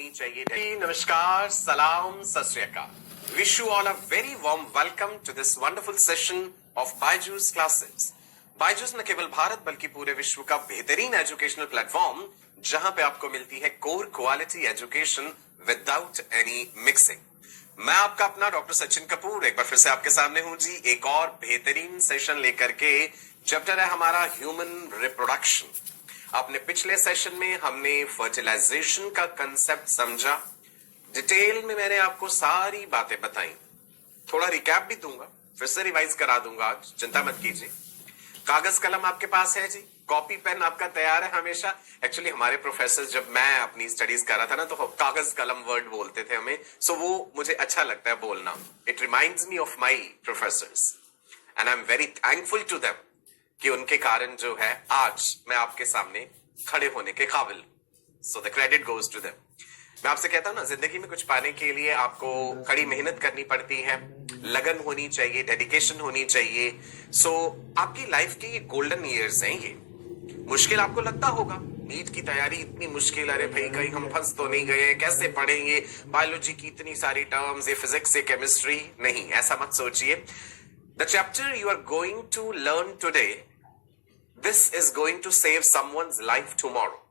होनी चाहिए। नमस्कार, सलाम, सत श्री अकाल। Wish you all a very warm welcome to this wonderful session of Byju's classes. Byju's न केवल भारत बल्कि पूरे विश्व का बेहतरीन एजुकेशनल प्लेटफॉर्म जहां पे आपको मिलती है core quality education without any mixing. मैं आपका अपना डॉक्टर सचिन कपूर एक बार फिर से आपके सामने हूं जी, एक और बेहतरीन सेशन लेकर के। चैप्टर है हमारा ह्यूमन रिप्रोडक्शन। अपने पिछले सेशन में हमने फर्टिलाइजेशन का कंसेप्ट समझा, डिटेल में मैंने आपको सारी बातें बताई। थोड़ा रिकैप भी दूंगा, फिर से रिवाइज करा दूंगा आज, चिंता मत कीजिए। कागज कलम आपके पास है जी, कॉपी पेन आपका तैयार है हमेशा। एक्चुअली हमारे प्रोफेसर जब मैं अपनी स्टडीज कर रहा था ना तो कागज कलम वर्ड बोलते थे हमें, सो वो मुझे अच्छा लगता है बोलना। It reminds me of my professors and I am very thankful to them कि उनके कारण जो है आज मैं आपके सामने खड़े होने के काबिल। So the credit goes to them. मैं आपसे कहता हूं ना, जिंदगी में कुछ पाने के लिए आपको कड़ी मेहनत करनी पड़ती है, लगन होनी चाहिए, डेडिकेशन होनी चाहिए। सो आपकी लाइफ के ये गोल्डन ईयर्स हैं। ये मुश्किल आपको लगता होगा, नीट की तैयारी इतनी मुश्किल, अरे भाई कहीं हम फंस तो नहीं गए, कैसे पढ़ेंगे, बायोलॉजी की इतनी सारी टर्म्स, ये फिजिक्स से केमिस्ट्री। नहीं, ऐसा मत सोचिए। The chapter you are going to learn today, this is going to save someone's life tomorrow.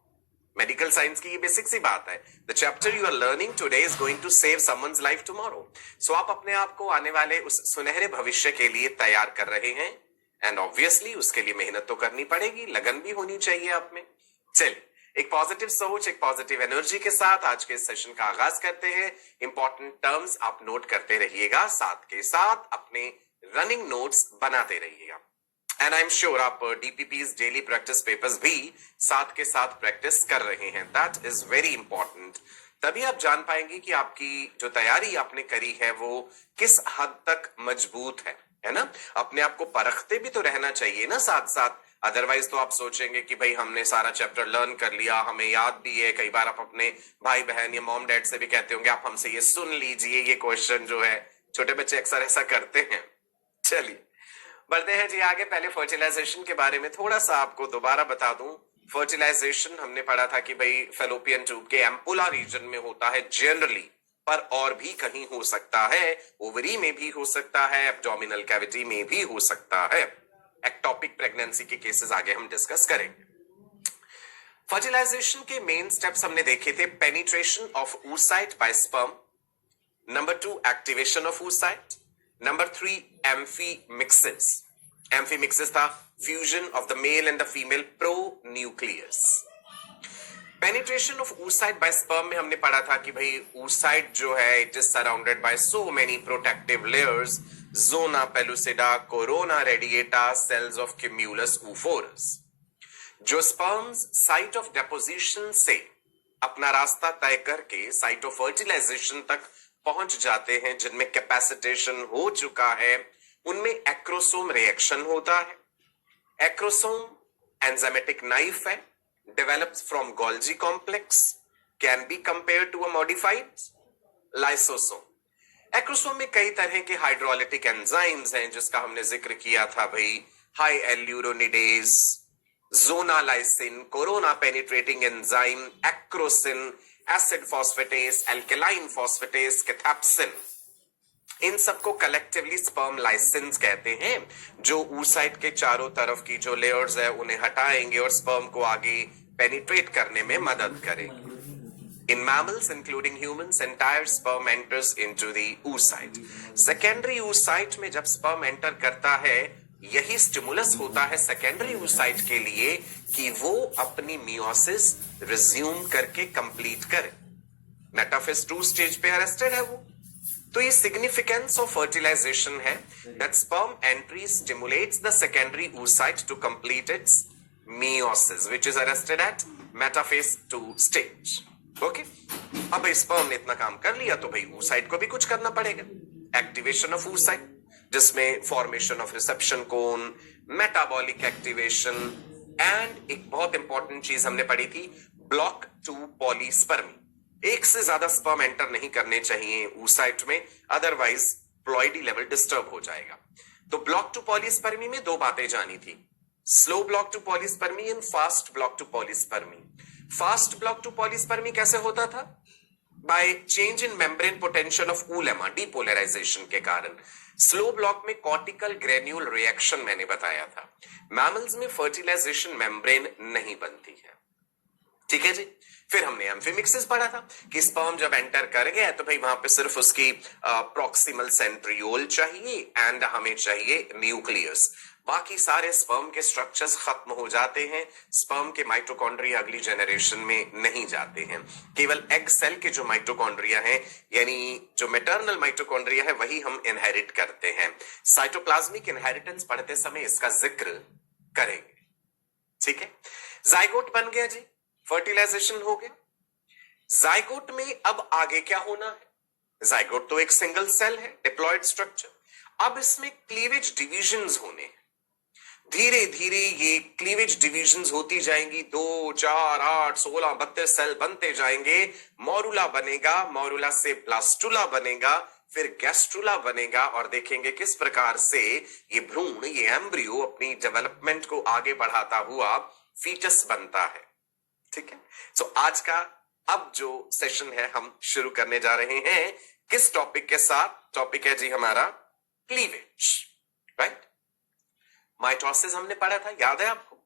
Medical science की ये बेसिक सी बात है। The chapter you are learning today is going to save someone's life tomorrow. So आप अपने आप को आने वाले उस सुनहरे भविष्य के लिए तैयार कर रहे हैं, एंड ऑब्वियसली उसके लिए मेहनत तो करनी पड़ेगी, लगन भी होनी चाहिए आप में। चलिए, एक पॉजिटिव सोच, एक पॉजिटिव एनर्जी के साथ आज के सेशन का आगाज करते हैं। इंपॉर्टेंट टर्म्स आप नोट करते रहिएगा, साथ के साथ अपने रनिंग नोट्स बनाते रहिएगा। एंड आई एम श्योर आप डीपीपीज डेली प्रैक्टिस पेपर्स भी साथ के साथ प्रैक्टिस कर रहे हैं। That is very important. तभी आप जान पाएंगे कि आपकी जो तैयारी आपने करी है वो किस हद तक मजबूत है ना। अपने आप को परखते भी तो रहना चाहिए ना साथ साथ, अदरवाइज तो आप सोचेंगे कि भाई हमने सारा चैप्टर लर्न कर लिया, हमें याद भी है। कई बार आप अपने भाई बहन या मॉम डैड से भी कहते होंगे आप हमसे ये सुन लीजिए, ये क्वेश्चन जो है, छोटे बच्चे अक्सर ऐसा करते हैं। चलिए बढ़ते हैं जी आगे। पहले फर्टिलाइजेशन के बारे में थोड़ा सा आपको दोबारा बता दूं। फर्टिलाइजेशन हमने पढ़ा था कि भाई फेलोपियन ट्यूब के एम्पुला रीजन में होता है जनरली, पर और भी कहीं हो सकता है, ओवरी में भी हो सकता है, एब्डोमिनल कैविटी में भी हो सकता है। एक्टोपिक प्रेगनेंसी के केसेस आगे हम डिस्कस करेंगे। फर्टिलाइजेशन के मेन स्टेप्स हमने देखे थे। Penetration of oocyte by sperm, number 2 activation of oocyte, number 3 amphimixis. Amphimixis था fusion of the male and the female pronucleus. Penetration of oocyte by sperm में हमने पढ़ा था कि भाई oocyte जो है it is surrounded by so many protective layers, zona pellucida, corona radiata, cells of cumulus oophorus। जो स्पर्म्स साइट ऑफ डेपोजिशन से अपना रास्ता तय करके साइट ऑफ फर्टिलाइजेशन तक पहुंच जाते हैं, जिनमें कैपेसिटेशन हो चुका है, उनमें एक्रोसोम रिएक्शन होता है। एक्रोसोम एंजाइमेटिक नाइफ है, develops from Golgi complex, can be compared to a modified lysosome। Acrosome में कई तरह के हाइड्रोलिटिक एंजाइम्स हैं जिसका हमने जिक्र किया था भाई, hyaluronidase, zonalysin, corona penetrating enzyme, acrosin, acid phosphatase, alkaline phosphatase, cathepsin. इन सबको कलेक्टिवली स्पर्म लाइसिन्स कहते हैं, जो oocyte के चारों तरफ की जो लेयर्स है उन्हें हटाएंगे और स्पर्म को आगे पेनिट्रेट करने में मदद करेंगे। In mammals, including humans, entire sperm enters into the oocyte. Secondary oocyte में जब sperm enter करता है, यही स्टिमुलस होता है सेकेंडरी oocyte के लिए कि वो अपनी मियोसिस रिज्यूम करके कंप्लीट करे। मेटाफेज 2 स्टेज पे अरेस्टेड है वो। तो ये सिग्निफिकेंस ऑफ फर्टिलाइजेशन है, that sperm entry stimulates the secondary oocyte to complete its meiosis which is arrested at metaphase 2 stage. Okay, अब स्पर्म ने इतना काम कर लिया तो भाई oocyte को भी कुछ करना पड़ेगा। एक्टिवेशन ऑफ oocyte, जिसमें formation of reception cone, metabolic activation, and एक बहुत इंपॉर्टेंट चीज हमने पढ़ी थी, ब्लॉक 2 पॉलीस्पर्मी। एक से ज्यादा स्पर्म एंटर नहीं करने चाहिए oocyte में, अदरवाइज प्लॉइडी लेवल डिस्टर्ब हो जाएगा। तो ब्लॉक 2 पॉलीस्पर्मी में दो बातें जानी थी, slow block 2 polyspermy and fast block 2 polyspermy. Fast block 2 polyspermy कैसे होता था? By change in membrane potential of उलेमा, डीपोलराइजेशन के कारण। स्लो ब्लॉक में कॉर्टिकल ग्रेन्यूल रिएक्शन मैंने बताया था। मैमल्स में फर्टिलाइजेशन मेम्ब्रेन नहीं बनती है, ठीक है जी। फिर हमने एम्फीमिक्सिस पढ़ा था कि स्पर्म जब एंटर कर गया तो भाई वहां पे सिर्फ उसकी प्रॉक्सिमल सेंट्रियोल चाहिए एंड हमें चाहिए न्यूक्लियस। बाकी सारे स्पर्म के स्ट्रक्चर्स खत्म हो जाते हैं। स्पर्म के माइटोकॉन्ड्रिया अगली जनरेशन में नहीं जाते हैं। केवल एग सेल के जो माइटोकॉन्ड्रिया हैं, यानी जो मैटरनल माइटोकॉन्ड्रिया है, वही हम इनहेरिट करते हैं। साइटोप्लाज्मिक इनहेरिटेंस पढ़ते समय इसका जिक्र करेंगे, ठीक है। जाइगोट बन गया जी, फर्टिलाइजेशन हो गया। जाइगोट में अब आगे क्या होना है? जाइगोट तो एक सिंगल सेल है, डिप्लॉयड स्ट्रक्चर। अब इसमें क्लीवेज डिविजन्स होने हैं। धीरे धीरे ये क्लीवेज डिविजन्स होती जाएंगी, 2, 4, 8, 16, 32 सेल बनते जाएंगे। मोरुला बनेगा, मोरुला से ब्लास्टुला बनेगा, फिर गैस्ट्रुला बनेगा, और देखेंगे किस प्रकार से ये भ्रूण, ये एम्ब्रियो अपनी डेवलपमेंट को आगे बढ़ाता हुआ फीटस बनता है, ठीक है। सो आज का अब जो सेशन है हम शुरू करने जा रहे हैं किस टॉपिक के साथ? टॉपिक है जी हमारा क्लीवेज, राइट। माइटोसिस हमने पढ़ा था, याद है आपको?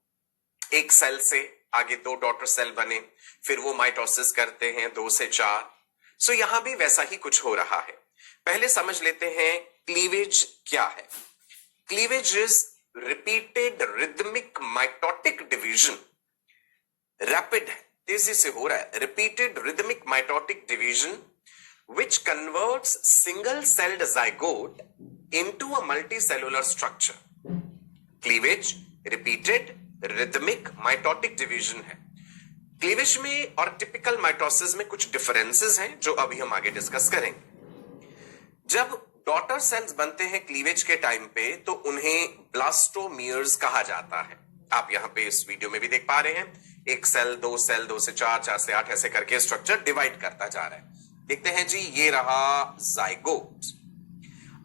एक सेल से आगे 2 डॉटर सेल बने, फिर वो माइटोसिस करते हैं 2 से 4। सो यहां भी वैसा ही कुछ हो रहा है। पहले समझ लेते हैं क्लीवेज क्या है। Cleavage is repeated rhythmic mitotic division. Rapid है, तेजी से हो रहा है। Repeated rhythmic mitotic division which converts single celled zygote into a multicellular structure. Cleavage repeated rhythmic mitotic division है। क्लीवेज में और टिपिकल माइटोसिस में कुछ डिफरेंसेस हैं जो अभी हम आगे डिस्कस करेंगे। जब डॉटर सेल्स बनते हैं क्लीवेज के टाइम पे तो उन्हें ब्लास्टोमियर्स कहा जाता है। आप यहां पे इस वीडियो में भी देख पा रहे हैं, एक सेल, 2 सेल, 2 से 4, 4 से 8 ऐसे करके स्ट्रक्चर डिवाइड करता जा रहा है। देखते हैं जी, ये रहा जाइगोट।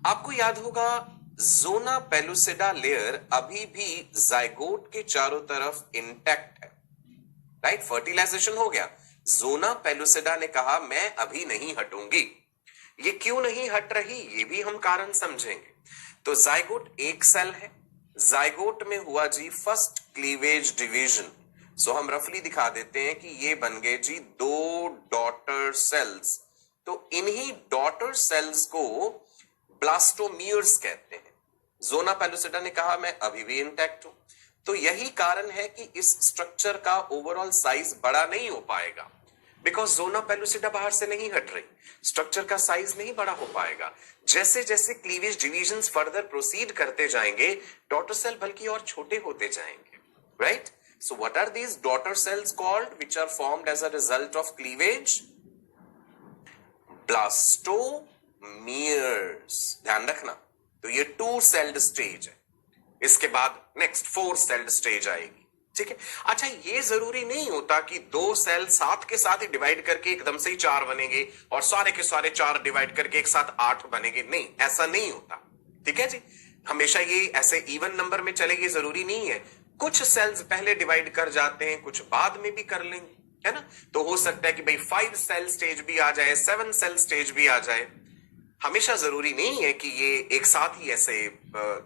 आपको याद होगा जोना पेलुसिडा लेयर अभी भी जाइगोट के चारों तरफ इंटैक्ट है, राइट। फर्टिलाइजेशन हो गया, जोना पेलुसिडा ने कहा मैं अभी नहीं हटूंगी। ये क्यों नहीं हट रही, ये भी हम कारण समझेंगे। तो जाइगोट एक सेल है। जाइगोट में हुआ जी फर्स्ट क्लीवेज डिवीजन। सो हम रफली दिखा देते हैं कि ये बन गए जी 2 डॉटर सेल्स। तो इन्हीं डॉटर सेल्स को ब्लास्टोमियर्स कहते हैं। जोना पेलुसिडा ने कहा मैं अभी भी इंटैक्ट हूं। तो यही कारण है कि इस स्ट्रक्चर का ओवरऑल साइज बड़ा नहीं हो पाएगा, बिकॉज जोना पेलुसिडा बाहर से नहीं हट रही, स्ट्रक्चर का साइज नहीं बड़ा हो पाएगा। जैसे जैसे क्लीवेज डिवीजन्स फर्दर प्रोसीड करते जाएंगे, डॉटर सेल बल्कि और छोटे होते जाएंगे, right. So what are these daughter cells called which are formed as a result of cleavage? Blastomeres. ध्यान रखना, तो ये 2 सेल्ड स्टेज है। इसके बाद नेक्स्ट 4 सेल्ड स्टेज आएगी, ठीक है। अच्छा, ये जरूरी नहीं होता कि 2 सेल साथ के साथ ही डिवाइड करके एकदम से ही 4 बनेंगे और सारे के सारे 4 डिवाइड करके एक साथ 8 बनेंगे। नहीं, ऐसा नहीं होता, ठीक है जी। हमेशा ये ऐसे इवन नंबर में चलेगी जरूरी नहीं है। कुछ सेल्स पहले डिवाइड कर जाते हैं, कुछ बाद में भी कर लेंगे, है ना। तो हो सकता है कि भाई 5 सेल स्टेज भी आ जाए, 7 सेल स्टेज भी आ जाए। हमेशा जरूरी नहीं है कि ये एक साथ ही ऐसे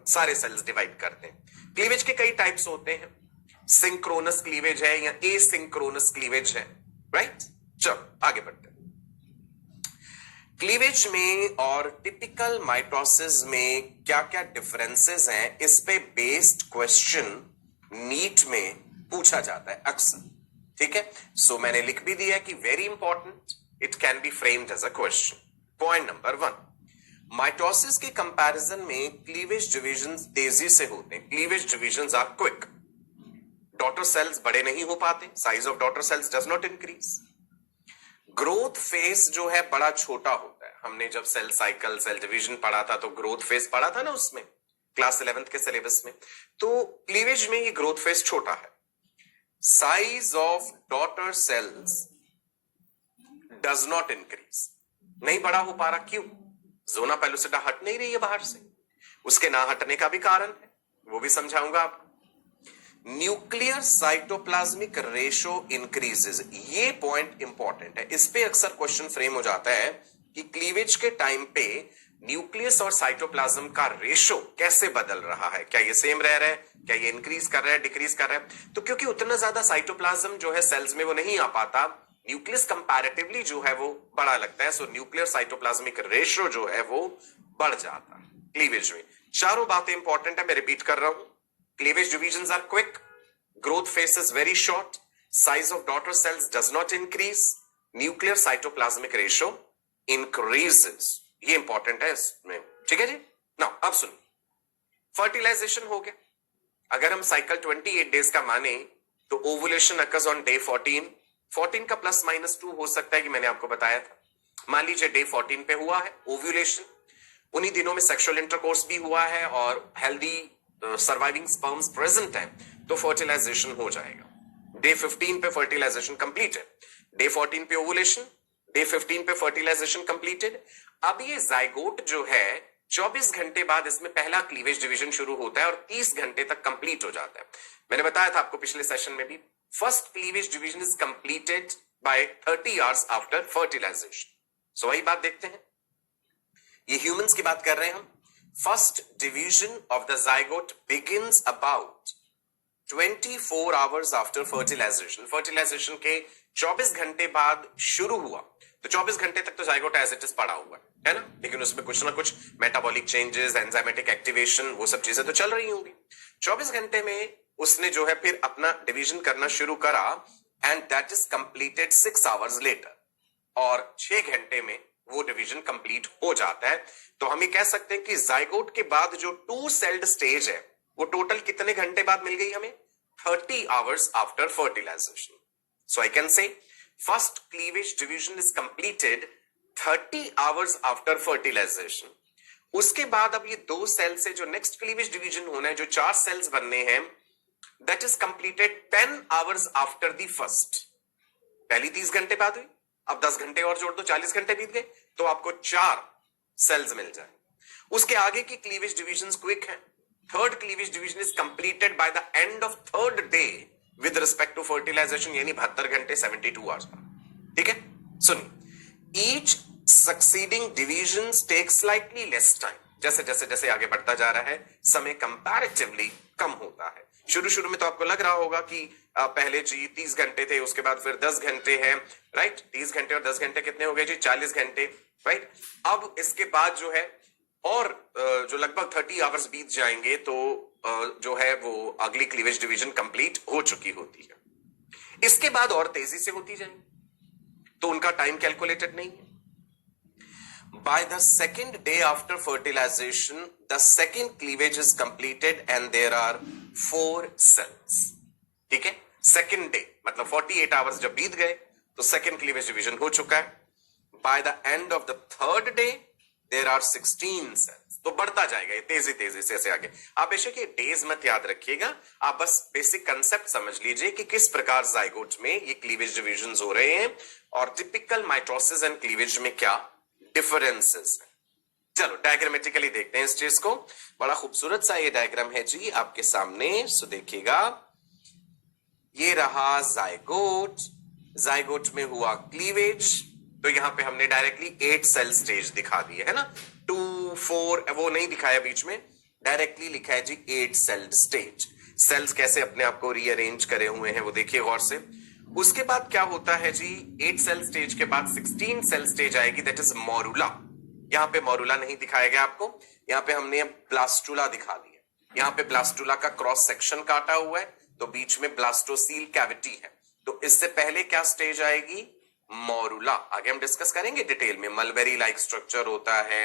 सारे सेल्स डिवाइड करते हैं। क्लीवेज के कई टाइप्स होते हैं। सिंक्रोनस क्लीवेज है या एसिंक्रोनस क्लीवेज है, राइट। चलो आगे बढ़ते हैं। क्लीवेज में और टिपिकल माइटोसिस में क्या क्या डिफरेंसेस हैं, इस पे बेस्ड क्वेश्चन नीट में पूछा जाता है अक्सर, ठीक है। सो मैंने लिख भी दिया कि very important, it can be framed as a question. Point number 1, mitosis के कंपैरिजन में क्लीवेज डिविजन्स तेजी से होते हैं। Cleavage divisions are quick. Daughter cells बड़े नहीं हो पाते, size of daughter cells does not increase. Growth phase जो है बड़ा छोटा होता है। हमने जब सेल साइकिल, सेल डिवीजन पढ़ा था तो ग्रोथ फेज पढ़ा था ना उसमें, क्लास 11th के सिलेबस में। तो क्लीवेज में ये ग्रोथ फेज छोटा है। Size of daughter cells does not increase, नहीं बड़ा हो पा रहा। क्यों? जोना पेलुसिडा हट नहीं रही है बाहर से। उसके ना हटने का भी कारण है, वो भी समझाऊंगा आपको। Nuclear cytoplasmic ratio increases. ये पॉइंट इंपॉर्टेंट है, इस पे अक्सर क्वेश्चन फ्रेम हो जाता है कि क्लीवेज के टाइम पे न्यूक्लियस और साइटोप्लाज्म का रेशो कैसे बदल रहा है, क्या ये सेम रह रहा है, क्या ये इंक्रीज कर रहा है, डिक्रीज कर रहा है। तो क्योंकि उतना ज्यादा साइटोप्लाज्म जो है सेल्स में वो नहीं आ पाता, न्यूक्लियस कंपैरेटिवली जो है वो बड़ा लगता है, सो न्यूक्लियर साइटोप्लाज्मिक रेशो जो है वो बढ़ जाता है क्लीवेज में। चारों बातें इंपॉर्टेंट है, मैं रिपीट कर रहा हूं। Cleavage divisions are quick, growth phase is very short, size of daughter cells does not increase, nuclear cytoplasmic ratio increases। ये इंपॉर्टेंट है इसमें, ठीक है जी। नाउ अब सुनो, फर्टिलाइजेशन हो गया। अगर हम साइकिल 28 डेज का माने तो ओवुलेशन अकर्स ऑन डे 14 का प्लस माइनस 2 हो सकता है कि मैंने आपको बताया था। मान लीजिए डे 14 पे हुआ है ओव्यूलेशन, उन्हीं दिनों में सेक्सुअल इंटरकोर्स भी हुआ है और हेल्दी सर्वाइविंग स्पर्म्स प्रेजेंट है, तो फर्टिलाइजेशन हो जाएगा। डे 15 पे फर्टिलाइजेशन कंप्लीटेड, डे 14 पे ओवुलेशन, डे 15 पे फर्टिलाइजेशन कंप्लीटेड। अब ये जाइगोट जो है 24 घंटे बाद इसमें पहला क्लीवेज डिवीजन शुरू होता है और 30 घंटे तक कंप्लीट हो जाता है। मैंने बताया था आपको पिछले सेशन में भी, first cleavage division is completed by 30 hours after fertilisation. So वही बात देखते हैं, ये ह्यूमंस की बात कर रहे हैं हम। First division of the zygote begins about 24 hours after fertilisation. Fertilisation के 24 घंटे बाद शुरू हुआ, तो 24 घंटे तक तो जाइगोट एज इट इज पड़ा हुआ है ना, लेकिन उसमें कुछ ना कुछ मेटाबॉलिक चेंजेस, एंजाइमेटिक एक्टिवेशन, वो सब चीजें तो चल रही होंगी। 24 घंटे में उसने जो है फिर अपना डिवीजन करना शुरू करा, and that is completed 6 hours later, और 6 घंटे में वो डिवीजन कंप्लीट हो जाता है। तो हम ये कह सकते हैं कि जाइगोट के बाद जो 2 सेल्ड स्टेज है वो टोटल कितने घंटे बाद मिल गई हमें? 30 hours after fertilisation. So I can say first cleavage division is completed 30 hours after fertilisation. उसके बाद अब ये 2 सेल से जो नेक्स्ट क्लीवेज डिवीजन होना है, जो 4 सेल्स बनने हैं, that is completed 10 hours after the first. पहली 30 घंटे बाद हुई, अब 10 घंटे और जोड़ दो, 40 घंटे बीत गए, तो आपको 4 सेल्स मिल जाए। उसके आगे की क्लीवेज डिविजन्स क्विक है। Third cleavage division is completed by the end of third day with respect to fertilisation, यानी 72 घंटे 72 आवर्स बाद। ठीक है, सुनिए, each succeeding division take slightly less time. जैसे जैसे जैसे आगे बढ़ता जा रहा है, समय कंपैरेटिवली कम होता है। शुरू शुरू में तो आपको लग रहा होगा कि पहले जी 30 घंटे थे, उसके बाद फिर 10 घंटे हैं, राइट। 30 घंटे और 10 घंटे कितने हो गए जी? 40 घंटे, राइट। अब इसके बाद जो है और जो लगभग 30 आवर्स बीत जाएंगे, तो जो है वो अगली क्लीवेज डिवीजन कंप्लीट हो चुकी होती है। इसके बाद और तेजी से होती जाएंगी, तो उनका टाइम कैलकुलेटेड नहीं है। By the second day after fertilization, the second cleavage is completed and there are 4 cells. ठीक है, सेकेंड डे मतलब 48 आवर्स जब बीत गए तो सेकेंड क्लीवेज डिवीजन हो चुका है। By the end of the third day there are 16 cells. तो बढ़ता जाएगा ये तेजी तेजी से ऐसे आगे। आप बेशक ये डेज मत याद रखिएगा, आप बस बेसिक कंसेप्ट समझ लीजिए कि किस प्रकार जाइगोट में ये क्लीवेज डिविजन हो रहे हैं और टिपिकल माइटोसिस एंड क्लीवेज में क्या डिफरेंसेस है। चलो डायग्रामेटिकली देखते हैं इस चीज को। बड़ा खूबसूरत सा ये डायग्राम है जी आपके सामने, सो देखिएगा। ये रहा जाइगोट, जाइगोट में हुआ क्लीवेज, तो यहां पे हमने डायरेक्टली 8 सेल स्टेज दिखा दिए है ना, 2 4 वो नहीं दिखाया बीच में, डायरेक्टली लिखा है जी 8 सेल स्टेज। सेल्स कैसे अपने आप को रीअरेंज करे हुए हैं वो देखिए गौर से। उसके बाद क्या होता है जी, 8 सेल स्टेज के बाद 16 सेल स्टेज आएगी, दैट इज मोरुला। यहां पे मोरुला नहीं दिखाया गया आपको, यहां पे हमने ब्लास्टुला दिखा दिया। यहां पे ब्लास्टुला का क्रॉस सेक्शन काटा हुआ है, तो बीच में ब्लास्टोसील कैविटी है। तो इससे पहले क्या स्टेज आएगी? मोरुला। आगे हम डिस्कस करेंगे डिटेल में। मलबेरी लाइक स्ट्रक्चर होता है,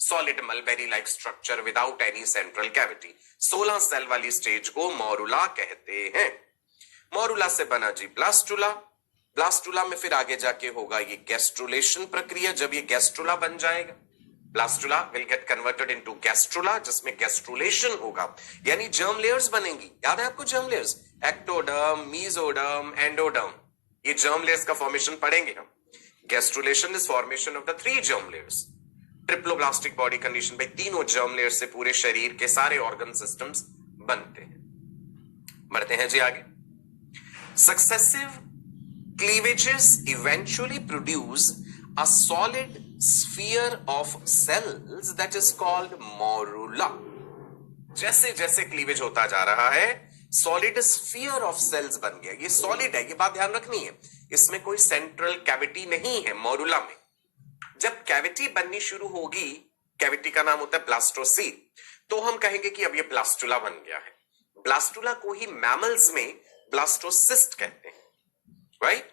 solid mulberry like structure without any central cavity. 16 cell वाली स्टेज को मोरुला कहते हैं। मोरुला से बना जी ब्लास्टुला। ब्लास्टुला में फिर आगे जाके होगा ये गैस्ट्रुलेशन प्रक्रिया। जब ये गैस्ट्रुला बन जाएगा, blastula will get converted into gastrula, जिसमें गैस्ट्रुलेशन होगा, यानी जर्म लेयर्स बनेंगी। याद है आपको germ layers? Ectoderm, mesoderm, endoderm, ये जर्म लेयर्स का फॉर्मेशन पढ़ेंगे हम। Gastrulation is formation of the 3 germ layers. Triploblastic body condition पे तीनों जर्म लेयर्स से पूरे शरीर के सारे ऑर्गन सिस्टम्स बनते हैं। बढ़ते हैं जी आगे। Successive cleavages eventually produce a solid sphere of cells that is called morula. जैसे जैसे क्लीवेज होता जा रहा है सॉलिड स्फीयर ऑफ सेल्स बन गया। ये सॉलिड है, ये बात ध्यान रखनी है। इसमें कोई सेंट्रल कैविटी नहीं है मोरुला में। जब कैविटी बननी शुरू होगी, कैविटी का नाम होता है ब्लास्टोसील, तो हम कहेंगे कि अब ये ब्लास्टुला बन गया है। ब्लास्टुला को ही मैमल्स में ब्लास्टोसिस्ट कहते हैं, right?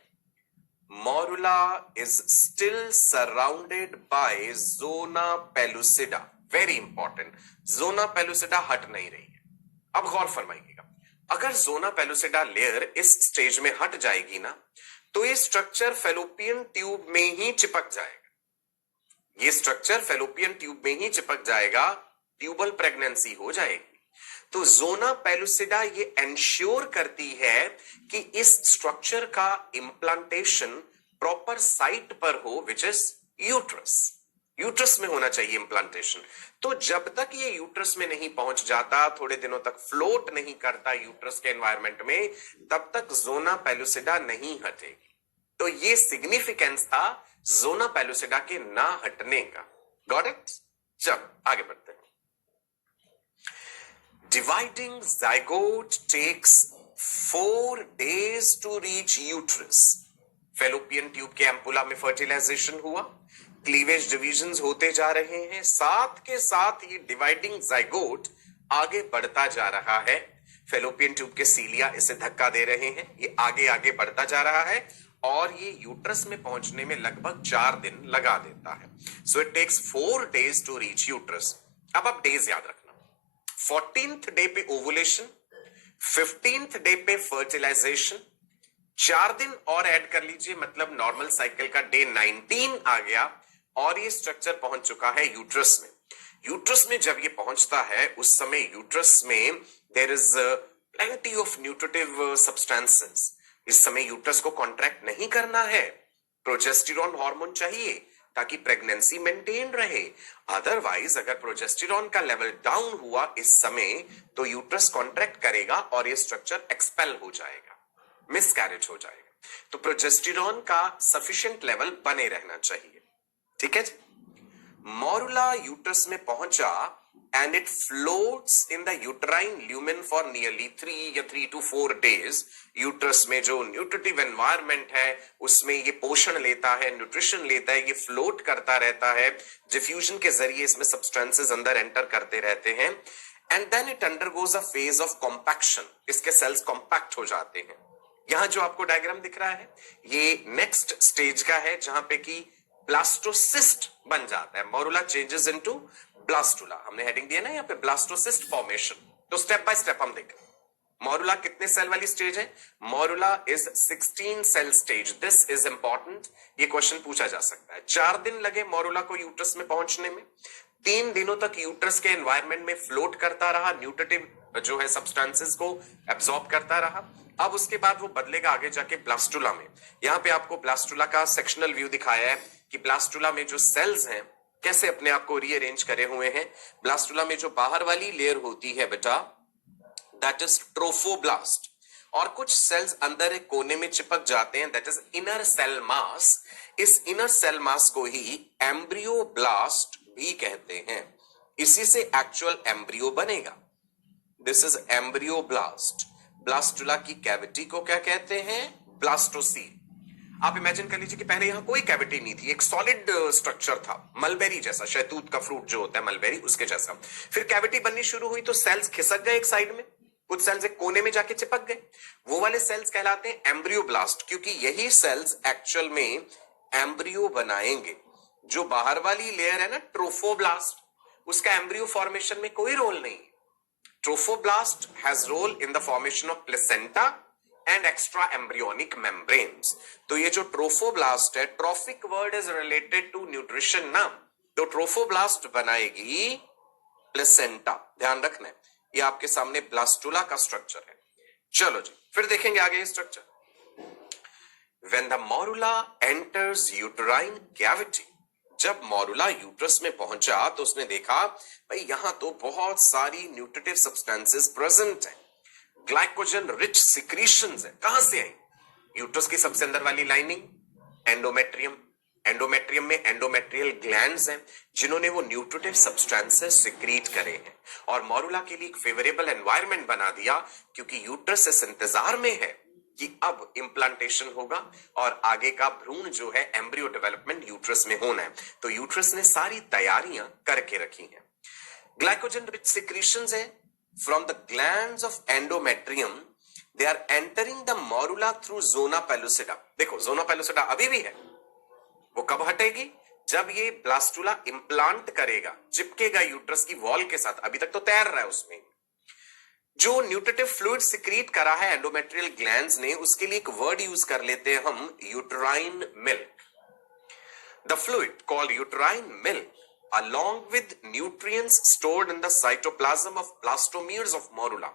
Morula is still surrounded by zona pellucida. Very important. Zona pellucida हट नहीं रही है। अब गौर फरमाइएगा, अगर जोना पेलुसिडा लेयर इस स्टेज में हट जाएगी ना, तो ये स्ट्रक्चर फेलोपियन ट्यूब में ही चिपक जाएगा। ये स्ट्रक्चर फेलोपियन ट्यूब में ही चिपक जाएगा, ट्यूबल प्रेगनेंसी हो जाएगी। तो जोना पेलुसिडा ये एंश्योर करती है कि इस स्ट्रक्चर का इंप्लांटेशन प्रॉपर साइट पर हो, विच इज यूट्रस। यूट्रस में होना चाहिए इंप्लांटेशन। तो जब तक ये यूट्रस में नहीं पहुंच जाता, थोड़े दिनों तक फ्लोट नहीं करता यूट्रस के एनवायरमेंट में, तब तक जोना पेलुसिडा नहीं हटेगी। तो ये सिग्निफिकेंस था जोना पेलुसिडा के ना हटने का। Got it? चल आगे बढ़ते हैं। Dividing zygote takes 4 days to reach uterus. Fallopian tube के एम्पुला में फर्टिलाइजेशन हुआ, क्लीवेज डिविजन्स होते जा रहे हैं, साथ के साथ ये डिवाइडिंग zygote आगे बढ़ता जा रहा है। फेलोपियन ट्यूब के सीलिया इसे धक्का दे रहे हैं, ये आगे आगे बढ़ता जा रहा है और ये यूट्रस में पहुंचने में लगभग 4 दिन लगा देता है। So it takes 4 days to reach uterus. अब आप डेज याद रखना। 14th डे पे ओवुलेशन, 15th डे पे फर्टिलाइजेशन, 4 दिन और ऐड कर लीजिए, मतलब नॉर्मल साइकिल का डे 19 आ गया और ये स्ट्रक्चर पहुंच चुका है यूट्रस में। यूट्रस में जब ये पहुंचता है, उस समय यूट्रस में there is plenty of nutritive substances. इस समय यूट्रस को कॉन्ट्रैक्ट नहीं करना है, प्रोजेस्टेरॉन हार्मोन चाहिए ताकि प्रेगनेंसी मेंटेन रहे। अदरवाइज अगर प्रोजेस्टेरॉन का लेवल डाउन हुआ इस समय, तो यूट्रस कॉन्ट्रैक्ट करेगा और ये स्ट्रक्चर एक्सपेल हो जाएगा, मिसकैरेज हो जाएगा। तो प्रोजेस्टेरॉन का सफिशिएंट लेवल बने रहना चाहिए। ठीक है जी? मोरुला यूट्रस में पहुंचा and it floats in the uterine lumen for nearly 3 to 4 days. Uterus में जो न्यूट्रिटिव एनवायरनमेंट है उसमें ये पोषण लेता है, न्यूट्रिशन लेता है, ये फ्लोट करता रहता है। डिफ्यूजन के जरिए इसमें सब्सटेंसेस अंदर एंटर करते रहते हैं and then it undergoes a phase of compaction. इसके सेल्स कॉम्पैक्ट हो जाते हैं। यहां जो आपको डायग्राम दिख रहा है ये नेक्स्ट स्टेज का है, जहां पे कि ब्लास्टोसिस्ट बन जाता है। Morula changes into blastula. हमने हेडिंग दिया ना यहाँ पे, ब्लास्टोसिस्ट फॉर्मेशन। तो स्टेप बाय स्टेप हम देखें। मोरुला कितने सेल वाली स्टेज है? Morula is 16 cell stage. This is important, ये क्वेश्चन पूछा जा सकता है। 4 दिन लगे मोरुला को यूट्रस में पहुंचने में। 3 दिनों तक यूट्रस के एनवायरनमेंट में फ्लोट करता रहा, न्यूट्रिटिव जो है सब्सटेंसेस को एब्सॉर्ब करता रहा। अब उसके बाद वो बदलेगा आगे जाके ब्लास्टुला में। यहाँ पे आपको ब्लास्टुला का सेक्शनल व्यू दिखाया है कि ब्लास्टुला में जो सेल्स हैं कैसे अपने आप को रीअरेंज करे हुए हैं। ब्लास्टुला में जो बाहर वाली लेयर होती है बेटा, दैट इज ट्रोफोब्लास्ट, और कुछ सेल्स अंदर एक कोने में चिपक जाते हैं, that is inner cell mass. इस इनर सेल मास को ही एम्ब्रियोब्लास्ट भी कहते हैं। इसी से एक्चुअल एम्ब्रियो बनेगा। This is embryoblast. ब्लास्टुला की कैविटी को क्या कहते हैं? ब्लास्टोसील। आप इमेजिन कर लीजिए कि पहले यहां कोई कैविटी नहीं थी, एक सॉलिड स्ट्रक्चर था, मलबेरी जैसा, शहतूत का फ्रूट जो होता है मलबेरी, उसके जैसा। फिर कैविटी बननी शुरू हुई तो सेल्स खिसक गए एक साइड में, कुछ सेल्स एक कोने में जाके चिपक गए। वो वाले सेल्स कहलाते हैं एम्ब्रियोब्लास्ट, क्योंकि यही सेल्स एक्चुअल में एम्ब्रियो बनाएंगे। जो बाहर वाली लेयर है ना ट्रोफोब्लास्ट, उसका एम्ब्रियो फॉर्मेशन में कोई रोल नहीं। Trophoblast has role in the formation of placenta and extra embryonic membranes. तो ये जो ट्रोफोब्लास्ट है, trophic word is related to nutrition ना, तो ट्रोफोब्लास्ट बनाएगी प्लेसेंटा। ध्यान रखना है, ये आपके सामने ब्लास्टुला का स्ट्रक्चर है। चलो जी, फिर देखेंगे आगे ये structure. When the morula enters uterine cavity, जब मोरुला यूट्रस में पहुंचा तो उसने देखा भाई यहां तो बहुत सारी न्यूट्रिटिव सब्सटेंसेस प्रेजेंट हैं। ग्लाइकोजन रिच सिक्रीशंस है, कहां से आई? यूट्रस की सबसे अंदर वाली लाइनिंग एंडोमेट्रियम, एंडोमेट्रियम में एंडोमेट्रियल ग्लैंड्स हैं जिन्होंने वो न्यूट्रिटिव सब्सटेंसेस सिक्रीट करे हैं और मॉरुला के लिए एक फेवरेबल एनवायरनमेंट बना दिया, क्योंकि यूट्रस इस इंतजार में है कि अब इम्प्लांटेशन होगा और आगे का भ्रूण जो है एम्ब्रियो डेवलपमेंट यूट्रस में होना है। तो यूट्रस ने सारी तैयारियां करके रखी हैं। ग्लाइकोजन रिच सिक्रीशंस है from the glands of endometrium, they are entering the morula through zona pellucida. देखो जोना पेलुसिडा अभी भी है, वो कब हटेगी? जब ये ब्लास्टुला इंप्लांट करेगा, चिपकेगा यूट्रस की वॉल के साथ। अभी तक तो तैर रहा है उसमें। जो न्यूट्रिटिव फ्लूइड सिक्रीट करा है एंडोमेट्रियल ग्लैंड्स ने, उसके लिए एक वर्ड यूज कर लेते हैं हम, uterine milk. The fluid called uterine milk along with nutrients stored in the cytoplasm of blastomeres of morula.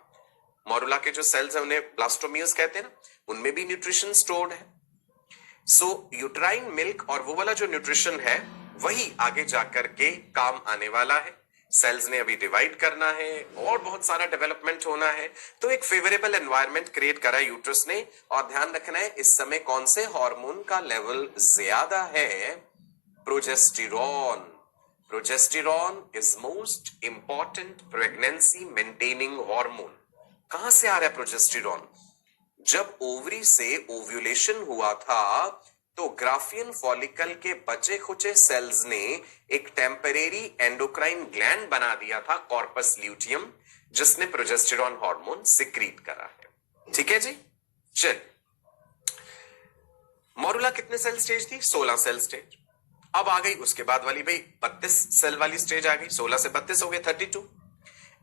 Morula के जो सेल्स हैं उन्हें ब्लास्टोमियर्स कहते हैं ना, उनमें भी न्यूट्रिशन स्टोर्ड है। सो यूट्राइन मिल्क और वो वाला जो न्यूट्रिशन है वही आगे जाकर के काम आने वाला है। सेल्स ने अभी डिवाइड करना है और बहुत सारा डेवलपमेंट होना है, तो एक फेवरेबल एनवायरनमेंट क्रिएट करा यूट्रस ने। और ध्यान रखना है इस समय कौन से हार्मोन का लेवल ज्यादा है? Progesterone. Progesterone is most important pregnancy maintaining hormone. कहां से आ रहा है प्रोजेस्टेरॉन? जब ओवरी से ओव्यूलेशन हुआ था तो ग्राफियन फॉलिकल के बचे खुचे सेल्स ने एक टेम्परेरी एंडोक्राइन ग्लैंड बना दिया था, कॉर्पस ल्यूटियम, जिसने प्रोजेस्टेरॉन हार्मोन सिक्रीट करा है। ठीक है जी, चल। मोरुला कितने सेल स्टेज थी? 16 सेल स्टेज। अब आ गई उसके बाद वाली भाई 32 सेल वाली स्टेज आ गई। 16 से 32 हो गए 32।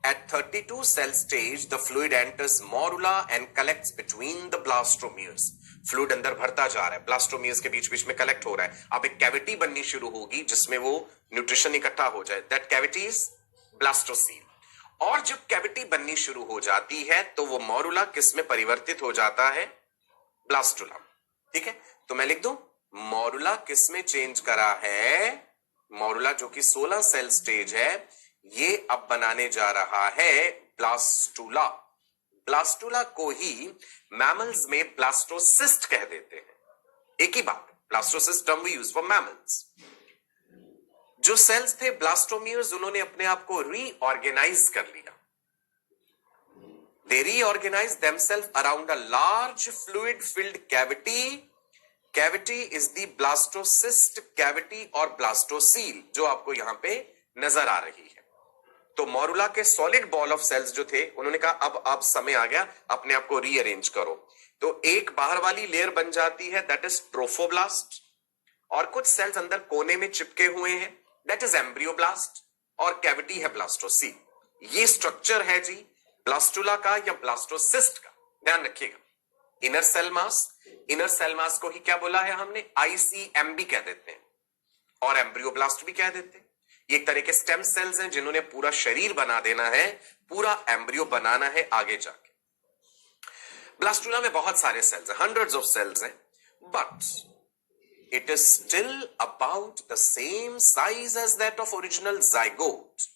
At 32 cell stage, the fluid enters morula and collects between the blastomeres. Fluid अंदर भरता जा रहा है, ब्लास्टोमियर्स के बीच बीच में कलेक्ट हो रहा है। अब एक कैविटी बननी शुरू होगी जिसमें वो न्यूट्रिशन इकट्ठा हो जाए। That cavity is blastocoel. और जब कैविटी बननी शुरू हो जाती है तो वो मोरुला किस में परिवर्तित हो जाता है? ब्लास्टुला। ठीक है, तो मैं लिख दूं मोरुला किस में चेंज करा है? मोरुला जो कि 16 सेल स्टेज है, ये अब बनाने जा रहा है ब्लास्टुला। ब्लास्टुला को ही मैमल्स में ब्लास्टोसिस्ट कह देते हैं। एक ही बात, blastocyst term we use for mammals. जो सेल्स थे ब्लास्टोमियर्स, उन्होंने अपने आप को रीऑर्गेनाइज कर लिया। They reorganize themselves around a large fluid filled cavity. Cavity is the blastocyst cavity और blastocele जो आपको यहां पे नजर आ रही है। तो मोरुला के सॉलिड बॉल ऑफ सेल्स जो थे, उन्होंने कहा अब समय आ गया, अपने आप को रीअरेंज करो। तो एक बाहर वाली लेयर बन जाती है, दैट इज ट्रोफोब्लास्ट, और कुछ सेल्स अंदर कोने में चिपके हुए हैं, दैट इज एम्ब्रियोब्लास्ट, और कैविटी है ब्लास्टोसील। ये स्ट्रक्चर है जी ब्लास्टुला का या ब्लास्टोसिस्ट का, ध्यान रखिएगा। Inner cell mass, inner cell mass को ही क्या बोला है हमने? ICM भी कह देते हैं और एम्ब्रियोब्लास्ट भी कह देते हैं। ये एक तरह के स्टेम सेल्स हैं जिन्होंने पूरा शरीर बना देना है, पूरा एम्ब्रियो बनाना है आगे जाके। ब्लास्टुला में बहुत सारे सेल्स हैं, हंड्रेड्स ऑफ सेल्स हैं, but it is still about the same size as that of original zygote.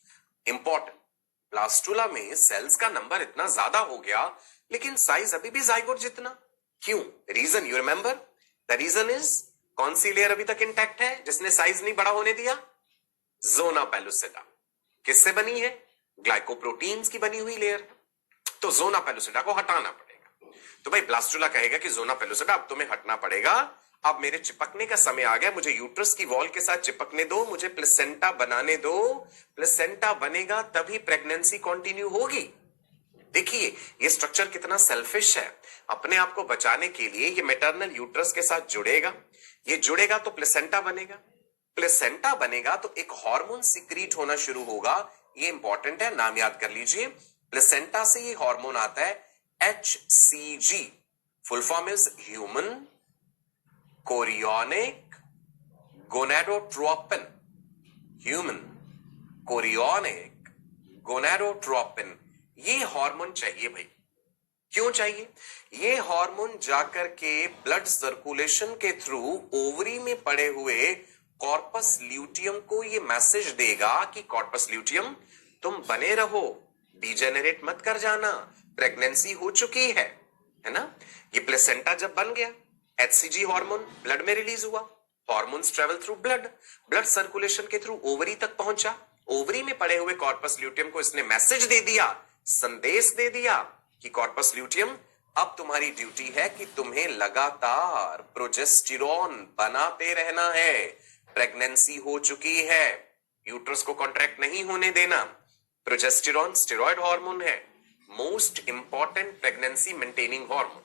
Important, blastula में सेल्स का नंबर इतना ज्यादा हो गया लेकिन साइज अभी भी जाइगोट जितना। क्यों? Reason you remember? The reason is, कौन सी लेयर अभी तक इंटैक्ट है जिसने साइज नहीं बड़ा होने दिया? Zona pellucida. किससे बनी है? ग्लाइकोप्रोटीन्स की बनी हुई लेयर है। तो जोना पेलुसिडा को हटाना पड़ेगा। तो भाई ब्लास्टुला कहेगा कि जोना पेलुसिडा अब तुम्हें हटना पड़ेगा, अब मेरे चिपकने का समय आ गया, मुझे यूट्रस की वॉल के साथ चिपकने दो, मुझे प्लेसेंटा बनाने दो। प्लेसेंटा बनेगा तभी प्रेगनेंसी कंटिन्यू होगी। देखिए ये स्ट्रक्चर कितना सेल्फिश है। अपने आप को बचाने के लिए ये मैटरनल यूट्रस के साथ जुड़ेगा, ये जुड़ेगा तो प्लेसेंटा बनेगा, प्लेसेंटा बनेगा तो एक हार्मोन सिक्रीट होना शुरू होगा। ये इंपॉर्टेंट है, नाम याद कर लीजिए। प्लेसेंटा से ये हार्मोन आता है HCG, full form is human chorionic gonadotropin. Human chorionic gonadotropin, ये हार्मोन चाहिए भाई। क्यों चाहिए? ये हार्मोन जाकर के ब्लड सर्कुलेशन के थ्रू ओवरी में पड़े हुए कॉर्पस ल्यूटियम को ये मैसेज देगा कि कॉर्पस ल्यूटियम तुम बने रहो, डिजेनरेट मत कर जाना, प्रेगनेंसी हो चुकी है ना। ये प्लेसेंटा जब बन गया, एचसीजी हार्मोन ब्लड में रिलीज हुआ, hormones travel through blood, blood circulation के थ्रू ओवरी तक पहुंचा, ओवरी में पड़े हुए कॉर्पस ल्यूटियम को इसने मैसेज दे दिया, संदेश दे दिया कि कॉर्पस ल्यूटियम अब तुम्हारी ड्यूटी है कि तुम्हें लगातार प्रोजेस्टेरॉन बनाते रहना है, प्रेगनेंसी हो चुकी है, यूट्रस को कॉन्ट्रैक्ट नहीं होने देना। प्रोजेस्टेरॉन स्टेरॉइड हार्मोन है, most important pregnancy maintaining hormone.